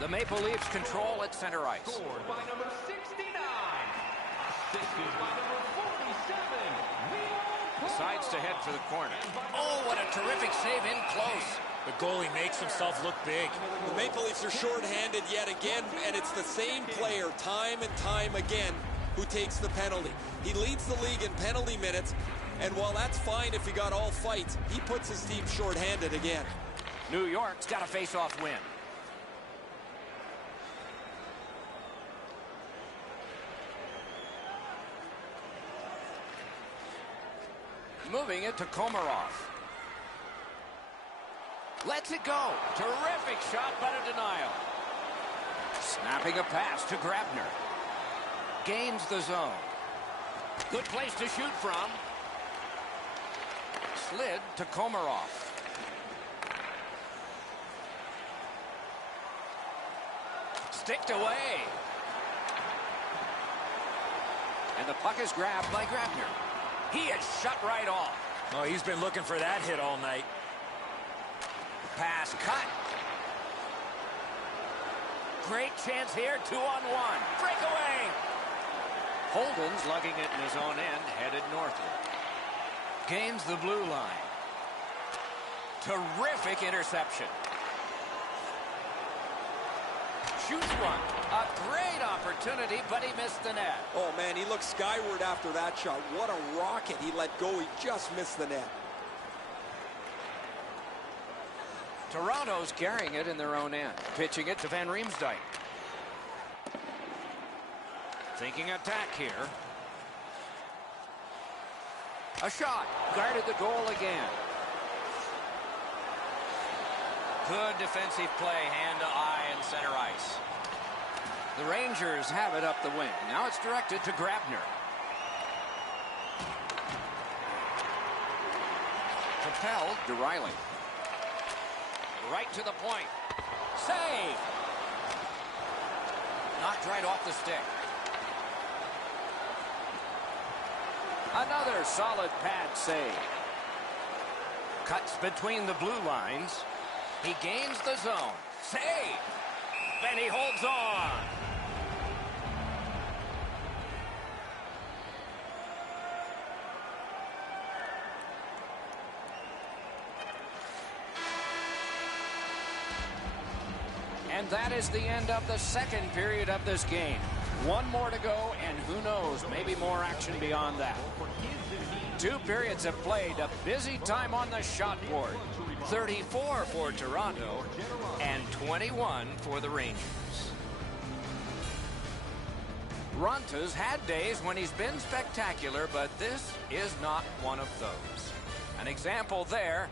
The Maple Leafs control at center ice. Scored by number 69. Assisted by number 47, Leo Decides to head for the corner. Oh, what a terrific save in close. The goalie makes himself look big. The Maple Leafs are shorthanded yet again, and it's the same player time and time again who takes the penalty. He leads the league in penalty minutes, and while that's fine if he got all fights, he puts his team shorthanded again. New York's got a face-off win. Moving it to Komarov. Lets it go. Terrific shot, but a denial. Snapping a pass to Grabner. Gains the zone. Good place to shoot from. Slid to Komarov. Sticked away. And the puck is grabbed by Grabner. He is shut right off. Oh, he's been looking for that hit all night. Pass cut. Great chance here, 2-on-1. Breakaway. Holden's lugging it in his own end, headed northward. Gains the blue line. Terrific interception. Shoots one. A great opportunity, but he missed the net. Oh, man, he looked skyward after that shot. What a rocket he let go. He just missed the net. Toronto's carrying it in their own end. Pitching it to Van Riemsdyk. Thinking attack here. A shot. Guarded the goal again. Good defensive play, hand to eye and center ice. The Rangers have it up the wing. Now it's directed to Grabner. Propelled to Riley. Right to the point. Save! Knocked right off the stick. Another solid pad save. Cuts between the blue lines. He gains the zone. Save! And he holds on. And that is the end of the second period of this game. One more to go, and who knows, maybe more action beyond that. 2 periods have played, a busy time on the shot board. 34 for Toronto and 21 for the Rangers. Ronta's had days when he's been spectacular, but this is not one of those. An example there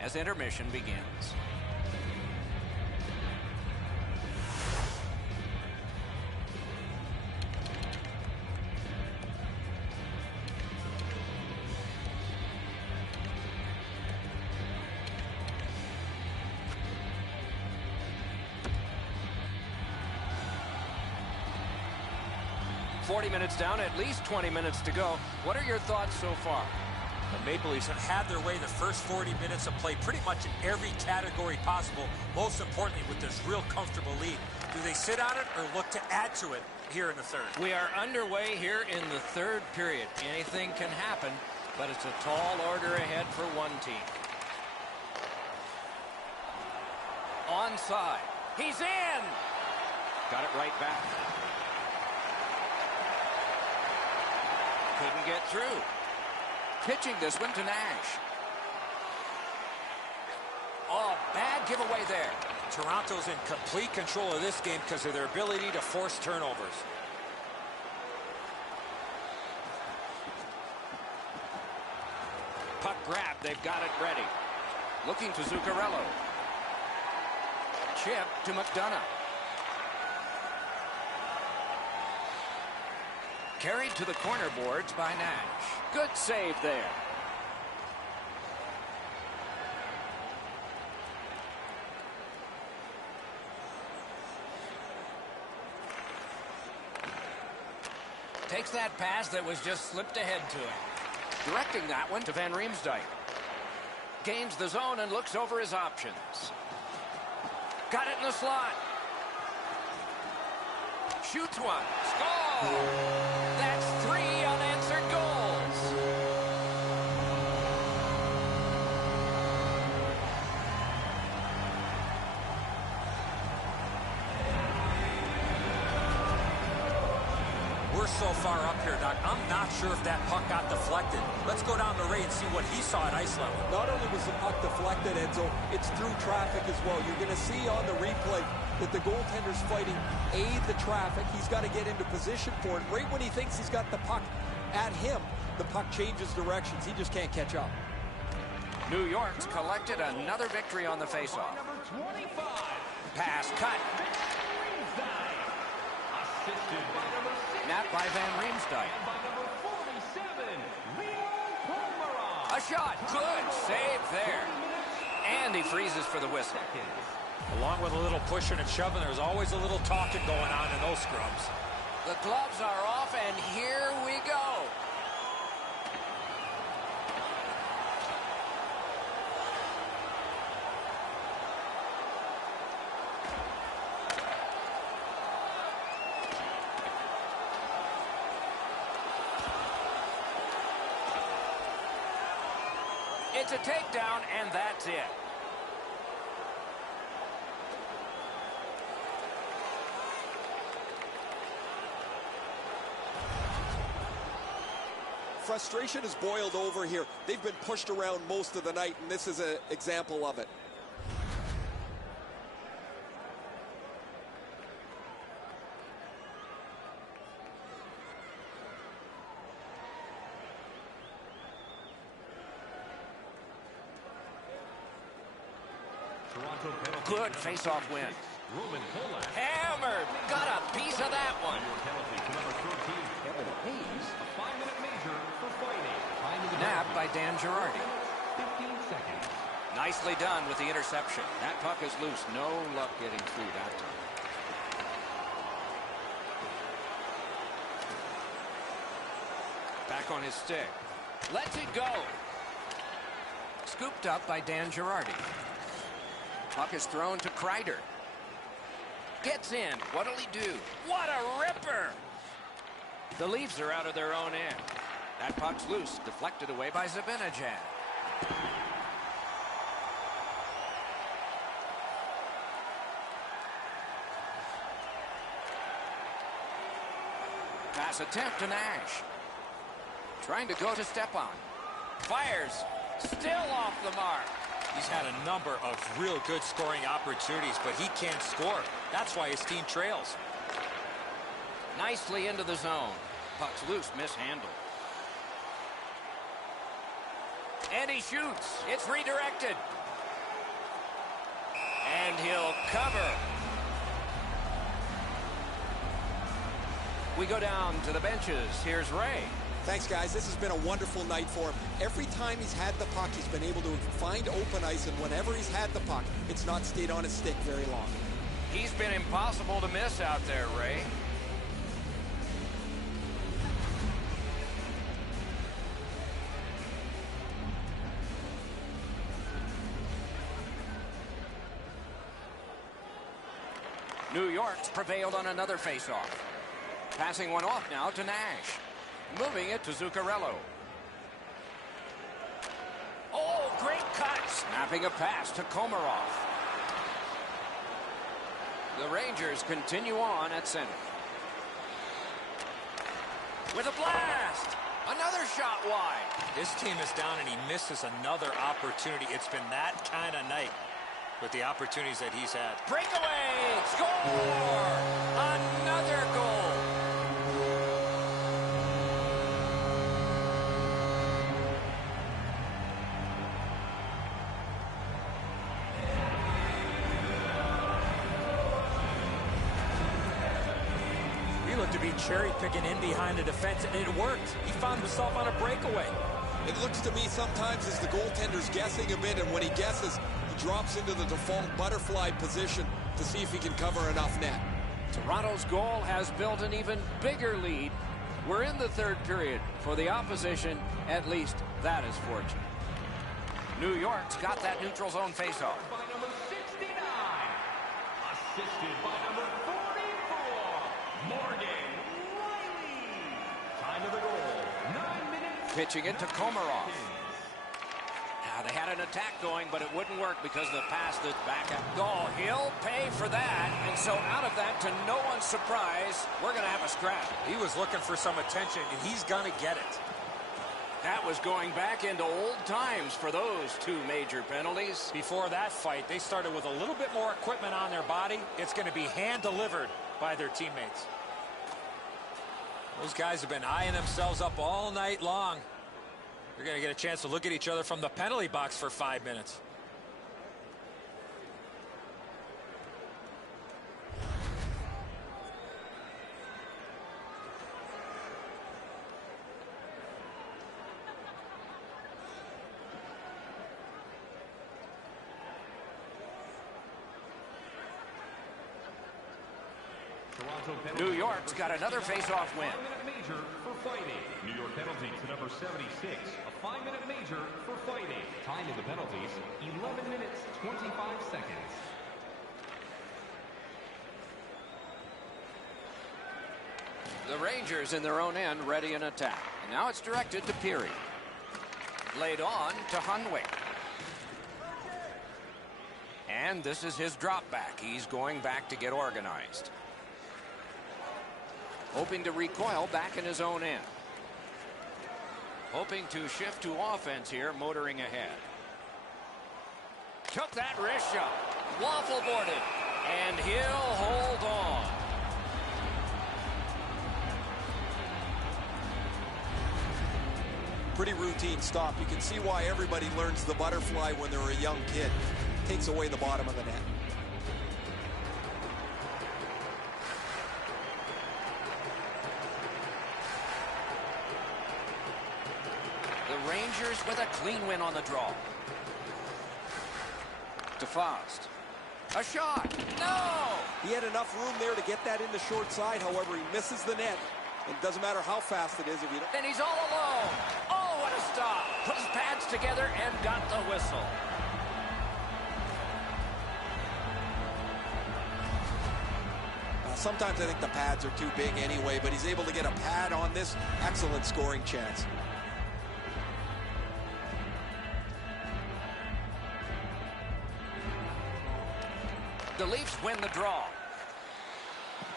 as intermission begins. Minutes down, at least 20 minutes to go. What are your thoughts so far? The Maple Leafs have had their way the first 40 minutes of play pretty much in every category possible, most importantly with this real comfortable lead. Do they sit on it or look to add to it here in the third? We are underway here in the third period. Anything can happen, but it's a tall order ahead for one team. Onside. He's in! Got it right back. Couldn't get through. Pitching this one to Nash. Oh, bad giveaway there. Toronto's in complete control of this game because of their ability to force turnovers. Puck grab, they've got it ready. Looking to Zuccarello. Chip to McDonough. Carried to the corner boards by Nash. Good save there. Takes that pass that was just slipped ahead to him. Directing that one to Van Riemsdyk. Gains the zone and looks over his options. Got it in the slot. Shoots one. Score! That's 3 unanswered goals. We're so far up here, Doc. I'm not sure if that puck got deflected. Let's go down to Ray and see what he saw at ice level. Not only was the puck deflected, Enzo, it's through traffic as well. You're going to see on the replay that the goaltender's fighting the traffic. He's got to get into position for it. Right when he thinks he's got the puck at him, the puck changes directions. He just can't catch up. New York's collected another victory on the faceoff. Number 25. Pass cut. Assisted by number 6. Napped by Van Riemsdyk. And by number 47, Leo Komarov. A shot. Good save there. And he freezes for the whistle. Along with a little pushing and shoving, there's always a little talking going on in those scrums. The gloves are off, and here we go. It's a takedown, and that's it. Frustration has boiled over here. They've been pushed around most of the night, and this is an example of it. Good face-off win. Hammered. Got a piece of that one. Napped by Dan Girardi. 15 seconds. Nicely done with the interception. That puck is loose. No luck getting through that time. Back on his stick. Lets it go. Scooped up by Dan Girardi. Puck is thrown to Kreider. Gets in. What'll he do? What a ripper! The Leafs are out of their own end. That puck's loose. Deflected away by Zibanejad. Pass attempt to Nash. Trying to go to Stepan. Fires. Still off the mark. He's had a number of real good scoring opportunities, but he can't score. That's why his team trails. Nicely into the zone. Puck's loose, mishandled. And he shoots. It's redirected. And he'll cover. We go down to the benches. Here's Ray. Thanks, guys. This has been a wonderful night for him. Every time he's had the puck, he's been able to find open ice, and whenever he's had the puck, it's not stayed on his stick very long. He's been impossible to miss out there, Ray. New York's prevailed on another faceoff. Passing one off now to Nash. Moving it to Zuccarello. Oh, great cut. Snapping a pass to Komarov. The Rangers continue on at center. With a blast. Another shot wide. This team is down and he misses another opportunity. It's been that kind of night with the opportunities that he's had. Breakaway. Score. Another goal. To be cherry-picking in behind the defense, and it worked. He found himself on a breakaway. It looks to me sometimes as the goaltender's guessing a bit, and when he guesses, he drops into the default butterfly position to see if he can cover enough net. Toronto's goal has built an even bigger lead. We're in the third period. For the opposition, at least that is fortunate. New York's got that neutral zone faceoff. By number 69. Assisted by number 44, Morgan Riley. Time of the goal, 9 minutes. Pitching it to Komarov. They had an attack going, but it wouldn't work because of the pass that's back up. Oh, he'll pay for that. And so out of that, to no one's surprise, we're going to have a scrap. He was looking for some attention, and he's going to get it. That was going back into old times for those two major penalties. Before that fight, they started with a little bit more equipment on their body. It's going to be hand-delivered by their teammates. Those guys have been eyeing themselves up all night long. They're going to get a chance to look at each other from the penalty box for 5 minutes. New York's got another face-off win. 5-minute major for fighting. New York penalty to number 76. A 5-minute major for fighting. Time in the penalties, 11 minutes, 25 seconds. The Rangers in their own end ready an attack. And now it's directed to Peary. Laid on to Hunwick. And this is his drop back. He's going back to get organized. Hoping to recoil back in his own end. Hoping to shift to offense here, motoring ahead. Took that wrist shot. Waffle boarded. And he'll hold on. Pretty routine stop. You can see why everybody learns the butterfly when they're a young kid. Takes away the bottom of the net. The Rangers with a clean win on the draw. DeFost. A shot. No! He had enough room there to get that in the short side. However, he misses the net. It doesn't matter how fast it is if you don't. And he's all alone. Oh, what a stop. Put his pads together and got the whistle. Sometimes I think the pads are too big anyway, but he's able to get a pad on this. Excellent scoring chance. The Leafs win the draw.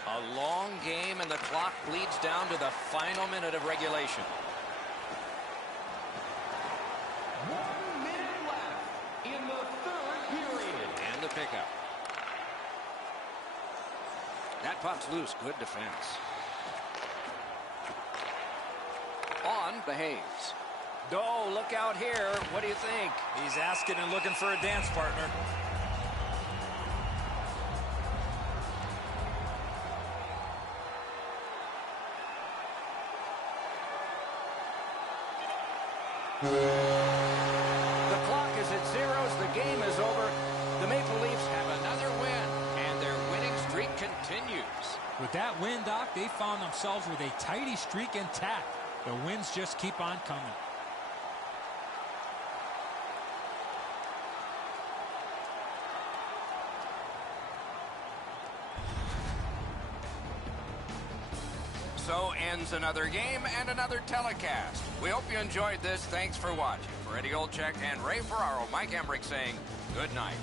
A long game, and the clock bleeds down to the final minute of regulation. 1 minute left in the third period. And the pickup. That puck's loose. Good defense. On behaves. Oh, look out here. What do you think? He's asking and looking for a dance partner. The clock is at zeros. The game is over. The Maple Leafs have another win, and their winning streak continues. With that win, Doc, they found themselves with a tidy streak intact. The wins just keep on coming. So ends another game and another telecast. We hope you enjoyed this. Thanks for watching. For Eddie Olczyk and Ray Ferraro, Mike Emmerich saying good night.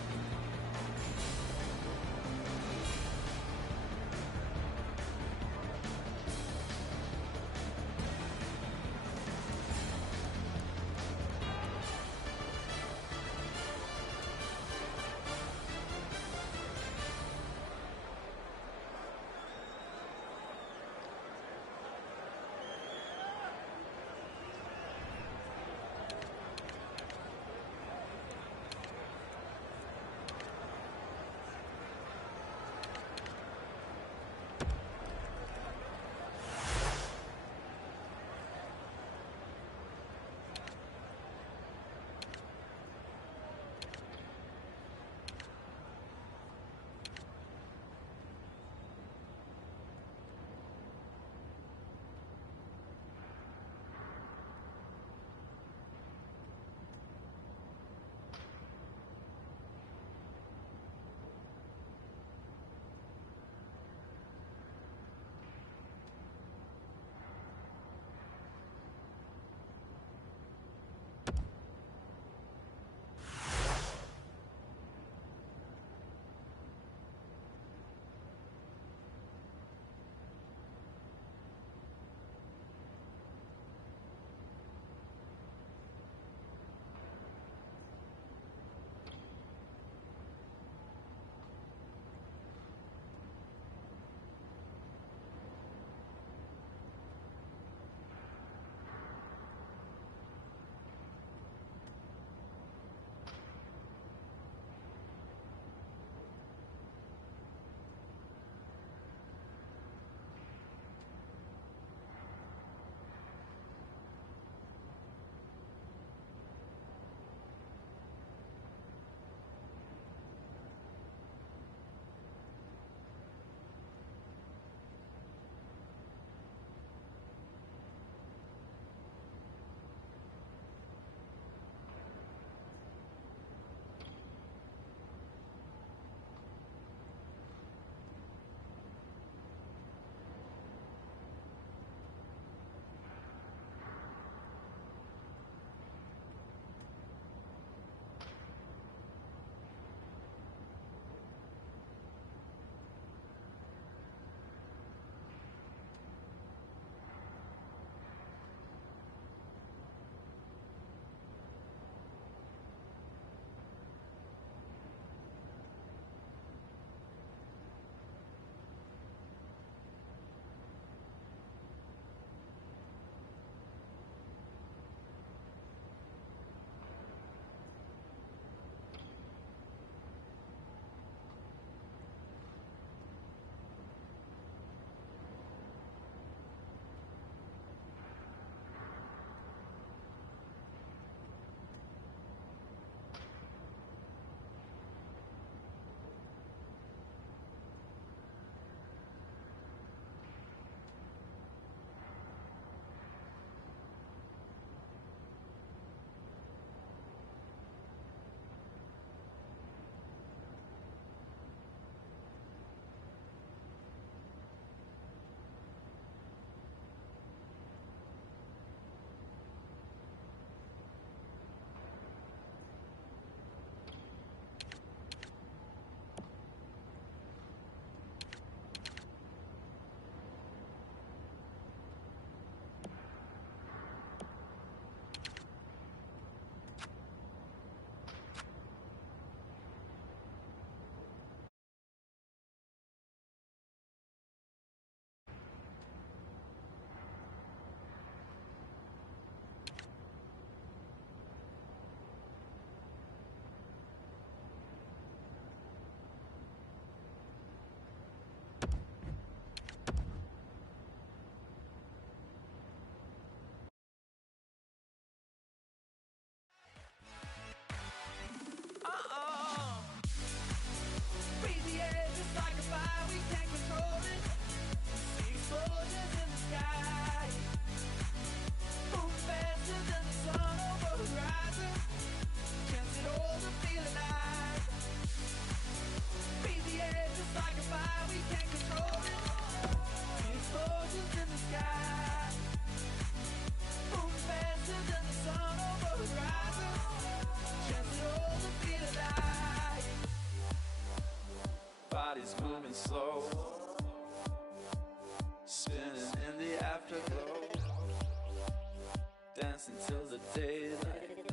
the daylight.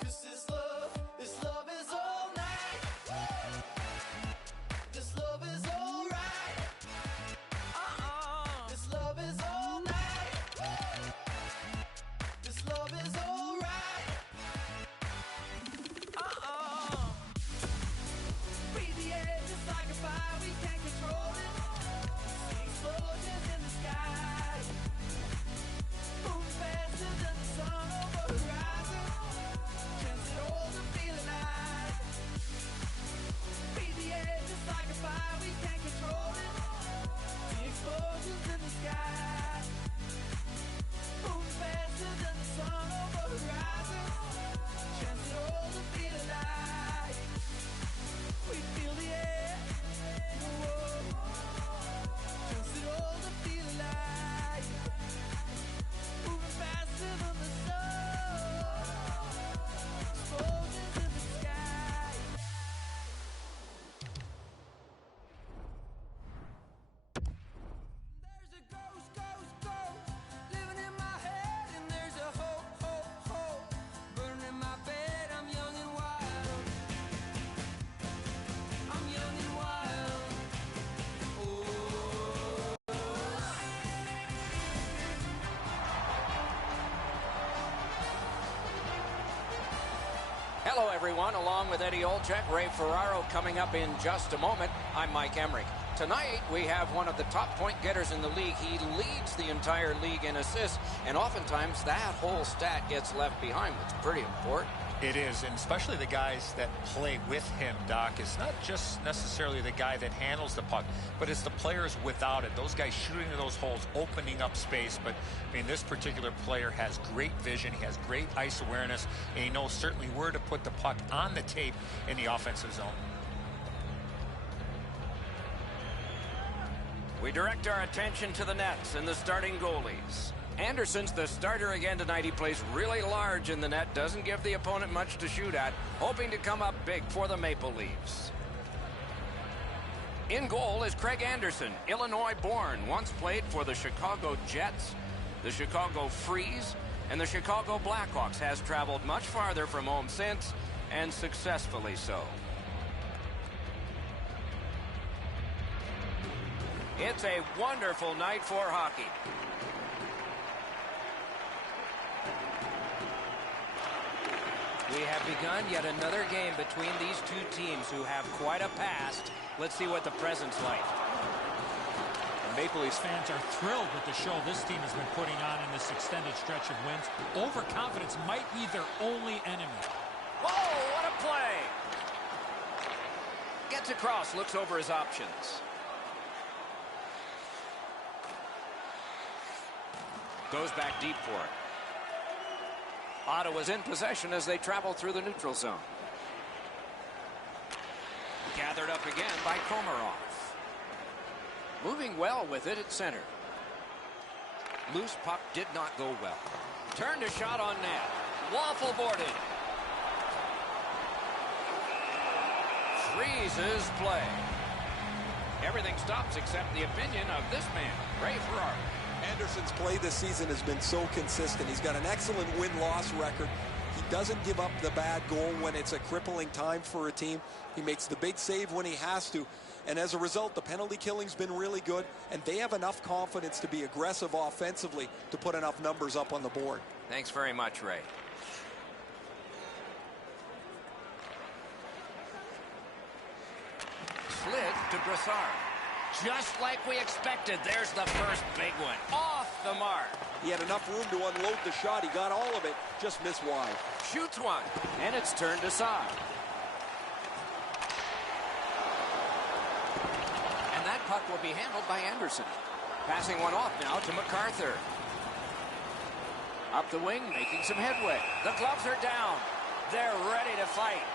'Cause this love is all night. This love is all right. This love is all night. This love is all right. Breathe the air just like a fire, we can't control it. See explosions in the sky. Moving faster than the sun over the horizon. Chance it all to feel alive. Breathe the air just like a fire, we can't control it. See explosions in the sky. Moving faster than the sun over the horizon. Chance it all to feel alive. We feel the air. Whoa. Chance it all to feel alive. Moving faster than the sun. Explosions in the sky. There's a ghost, living in my head, and there's a hope, burning in my bed. I'm young and wild. I'm young and wild. Hello, everyone. Along with Eddie Olczyk, Ray Ferraro coming up in just a moment. I'm Mike Emmerich. Tonight, we have one of the top point getters in the league. He leads the entire league in assists, and oftentimes that whole stat gets left behind, which is pretty important. It is, and especially the guys that play with him, Doc. It's not just necessarily the guy that handles the puck, but it's the players without it. Those guys shooting into those holes, opening up space. But, I mean, this particular player has great vision. He has great ice awareness, and he knows certainly where to put the puck on the tape in the offensive zone. We direct our attention to the nets and the starting goalies. Anderson's the starter again tonight. He plays really large in the net, doesn't give the opponent much to shoot at, hoping to come up big for the Maple Leafs. In goal is Craig Anderson, Illinois-born, once played for the Chicago Jets, the Chicago Freeze, and the Chicago Blackhawks. Has traveled much farther from home since, and successfully so. It's a wonderful night for hockey. We have begun yet another game between these two teams who have quite a past. Let's see what the present's like. The Maple Leafs fans are thrilled with the show this team has been putting on in this extended stretch of wins. Overconfidence might be their only enemy. Whoa, what a play! Gets across, looks over his options. Goes back deep for it. Ottawa's in possession as they travel through the neutral zone. Gathered up again by Komarov. Moving well with it at center. Loose puck did not go well. Turned a shot on net. Waffle boarded. Freezes play. Everything stops except the opinion of this man, Ray Ferraro. Anderson's play this season has been so consistent. He's got an excellent win-loss record. He doesn't give up the bad goal when it's a crippling time for a team. He makes the big save when he has to. And as a result, the penalty killing's been really good, and they have enough confidence to be aggressive offensively to put enough numbers up on the board. Thanks very much, Ray. Slid to Brassard. Just like we expected. There's the first big one. Off the mark. He had enough room to unload the shot. He got all of it, just missed wide. Shoots one, and it's turned aside. And that puck will be handled by Anderson. Passing one off now to MacArthur. Up the wing, making some headway. The gloves are down. They're ready to fight.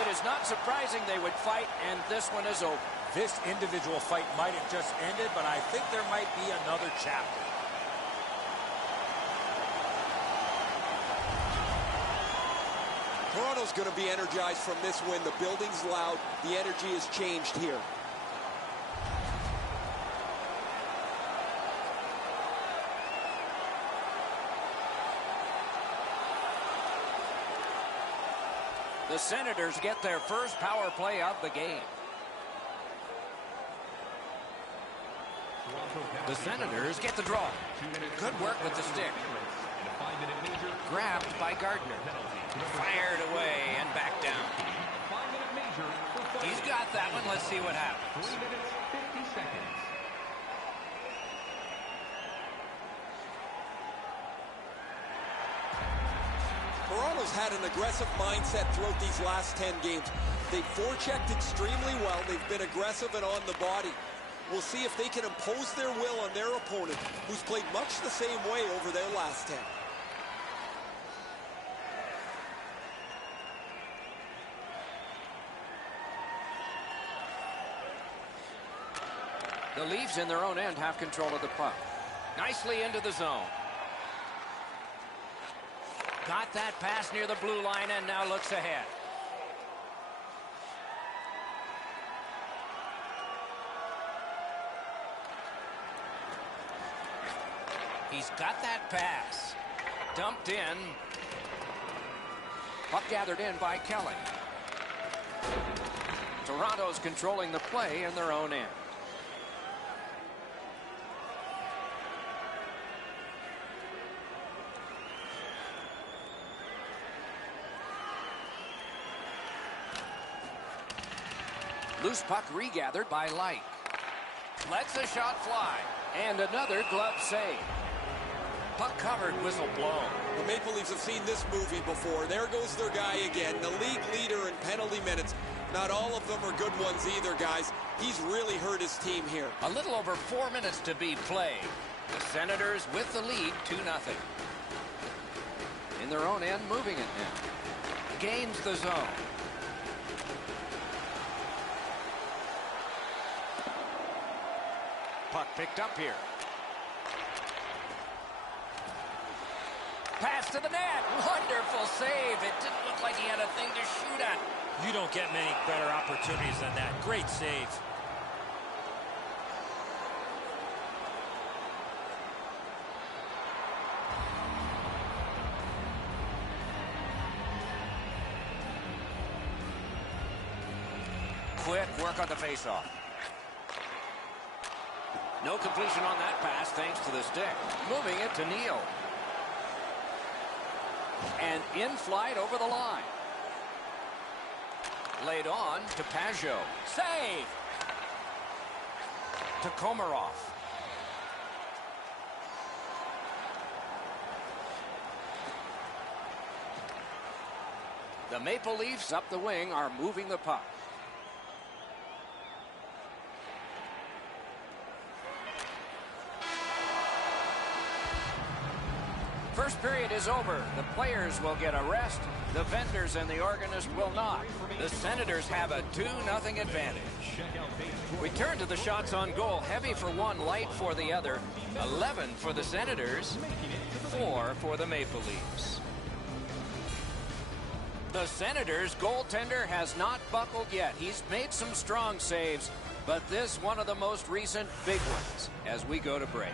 It is not surprising they would fight, and this one is over. This individual fight might have just ended, but I think there might be another chapter. Toronto's going to be energized from this win. The building's loud. The energy has changed here. The Senators get their first power play of the game. The Senators get the draw. Good work with the stick. Grabbed by Gardner. Fired away and back down. He's got that one. Let's see what happens. 3 minutes, 50 seconds. Toronto's had an aggressive mindset throughout these last 10 games. They've forechecked extremely well. They've been aggressive and on the body. We'll see if they can impose their will on their opponent, who's played much the same way over their last 10. The Leafs in their own end have control of the puck. Nicely into the zone. Got that pass near the blue line and now looks ahead. He's got that pass. Dumped in. Puck gathered in by Kelly. Toronto's controlling the play in their own end. Loose puck regathered by Light. Lets the shot fly. And another glove save. Puck covered, whistle blown. The Maple Leafs have seen this movie before. There goes their guy again, the league leader in penalty minutes. Not all of them are good ones either, guys. He's really hurt his team here. A little over 4 minutes to be played. The Senators with the lead, 2-0. In their own end, moving it now. Gains the zone. Puck picked up here. Pass to the net. Wonderful save. It didn't look like he had a thing to shoot at. You don't get many better opportunities than that. Great save. Quick work on the faceoff. No completion on that pass thanks to the stick. Moving it to Neal. And in flight over the line. Laid on to Pajot. Save! To Komarov. The Maple Leafs up the wing are moving the puck. First period is over. The players will get a rest. The vendors and the organist will not. The Senators have a 2-0 advantage. We turn to the shots on goal. Heavy for one, light for the other. 11 for the Senators, 4 for the Maple Leafs. The Senators' goaltender has not buckled yet. He's made some strong saves, but this one of the most recent big ones as we go to break.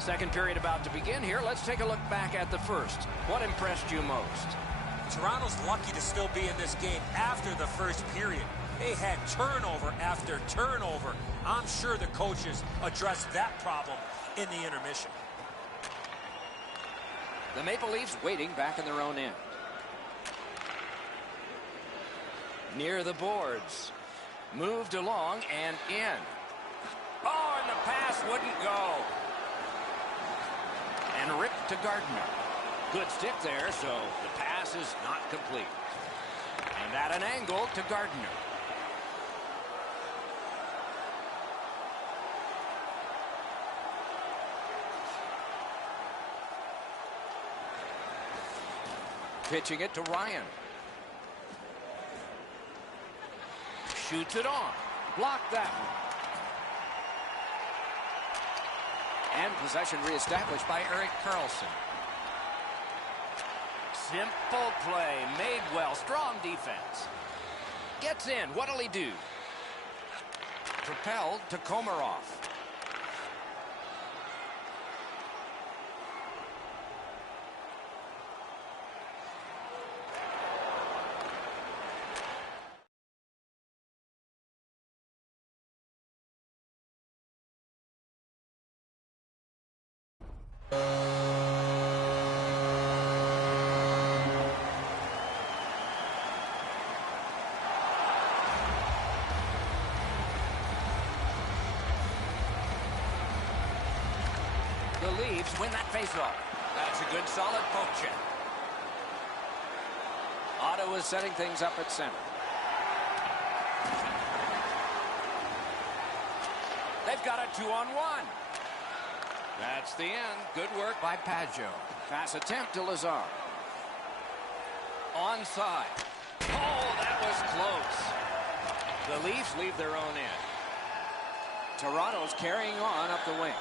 Second period about to begin here. Let's take a look back at the first. What impressed you most? Toronto's lucky to still be in this game after the first period. They had turnover after turnover. I'm sure the coaches addressed that problem in the intermission. The Maple Leafs waiting back in their own end. Near the boards. Moved along and in. Oh, and the pass wouldn't go. And ripped to Gardner. Good stick there, so the pass is not complete. And at an angle to Gardner. Pitching it to Ryan. Shoots it on. Blocked that one. And possession reestablished by Erik Karlsson. Simple play. Made well. Strong defense. Gets in. What'll he do? Propelled to Komarov. The Leafs win that faceoff. That's a good, solid poke check. Ottawa's setting things up at center. They've got a 2-on-1. That's the end. Good work by Pageau. Pass attempt to Lazar. Onside. Oh, that was close. The Leafs leave their own end. Toronto's carrying on up the wing.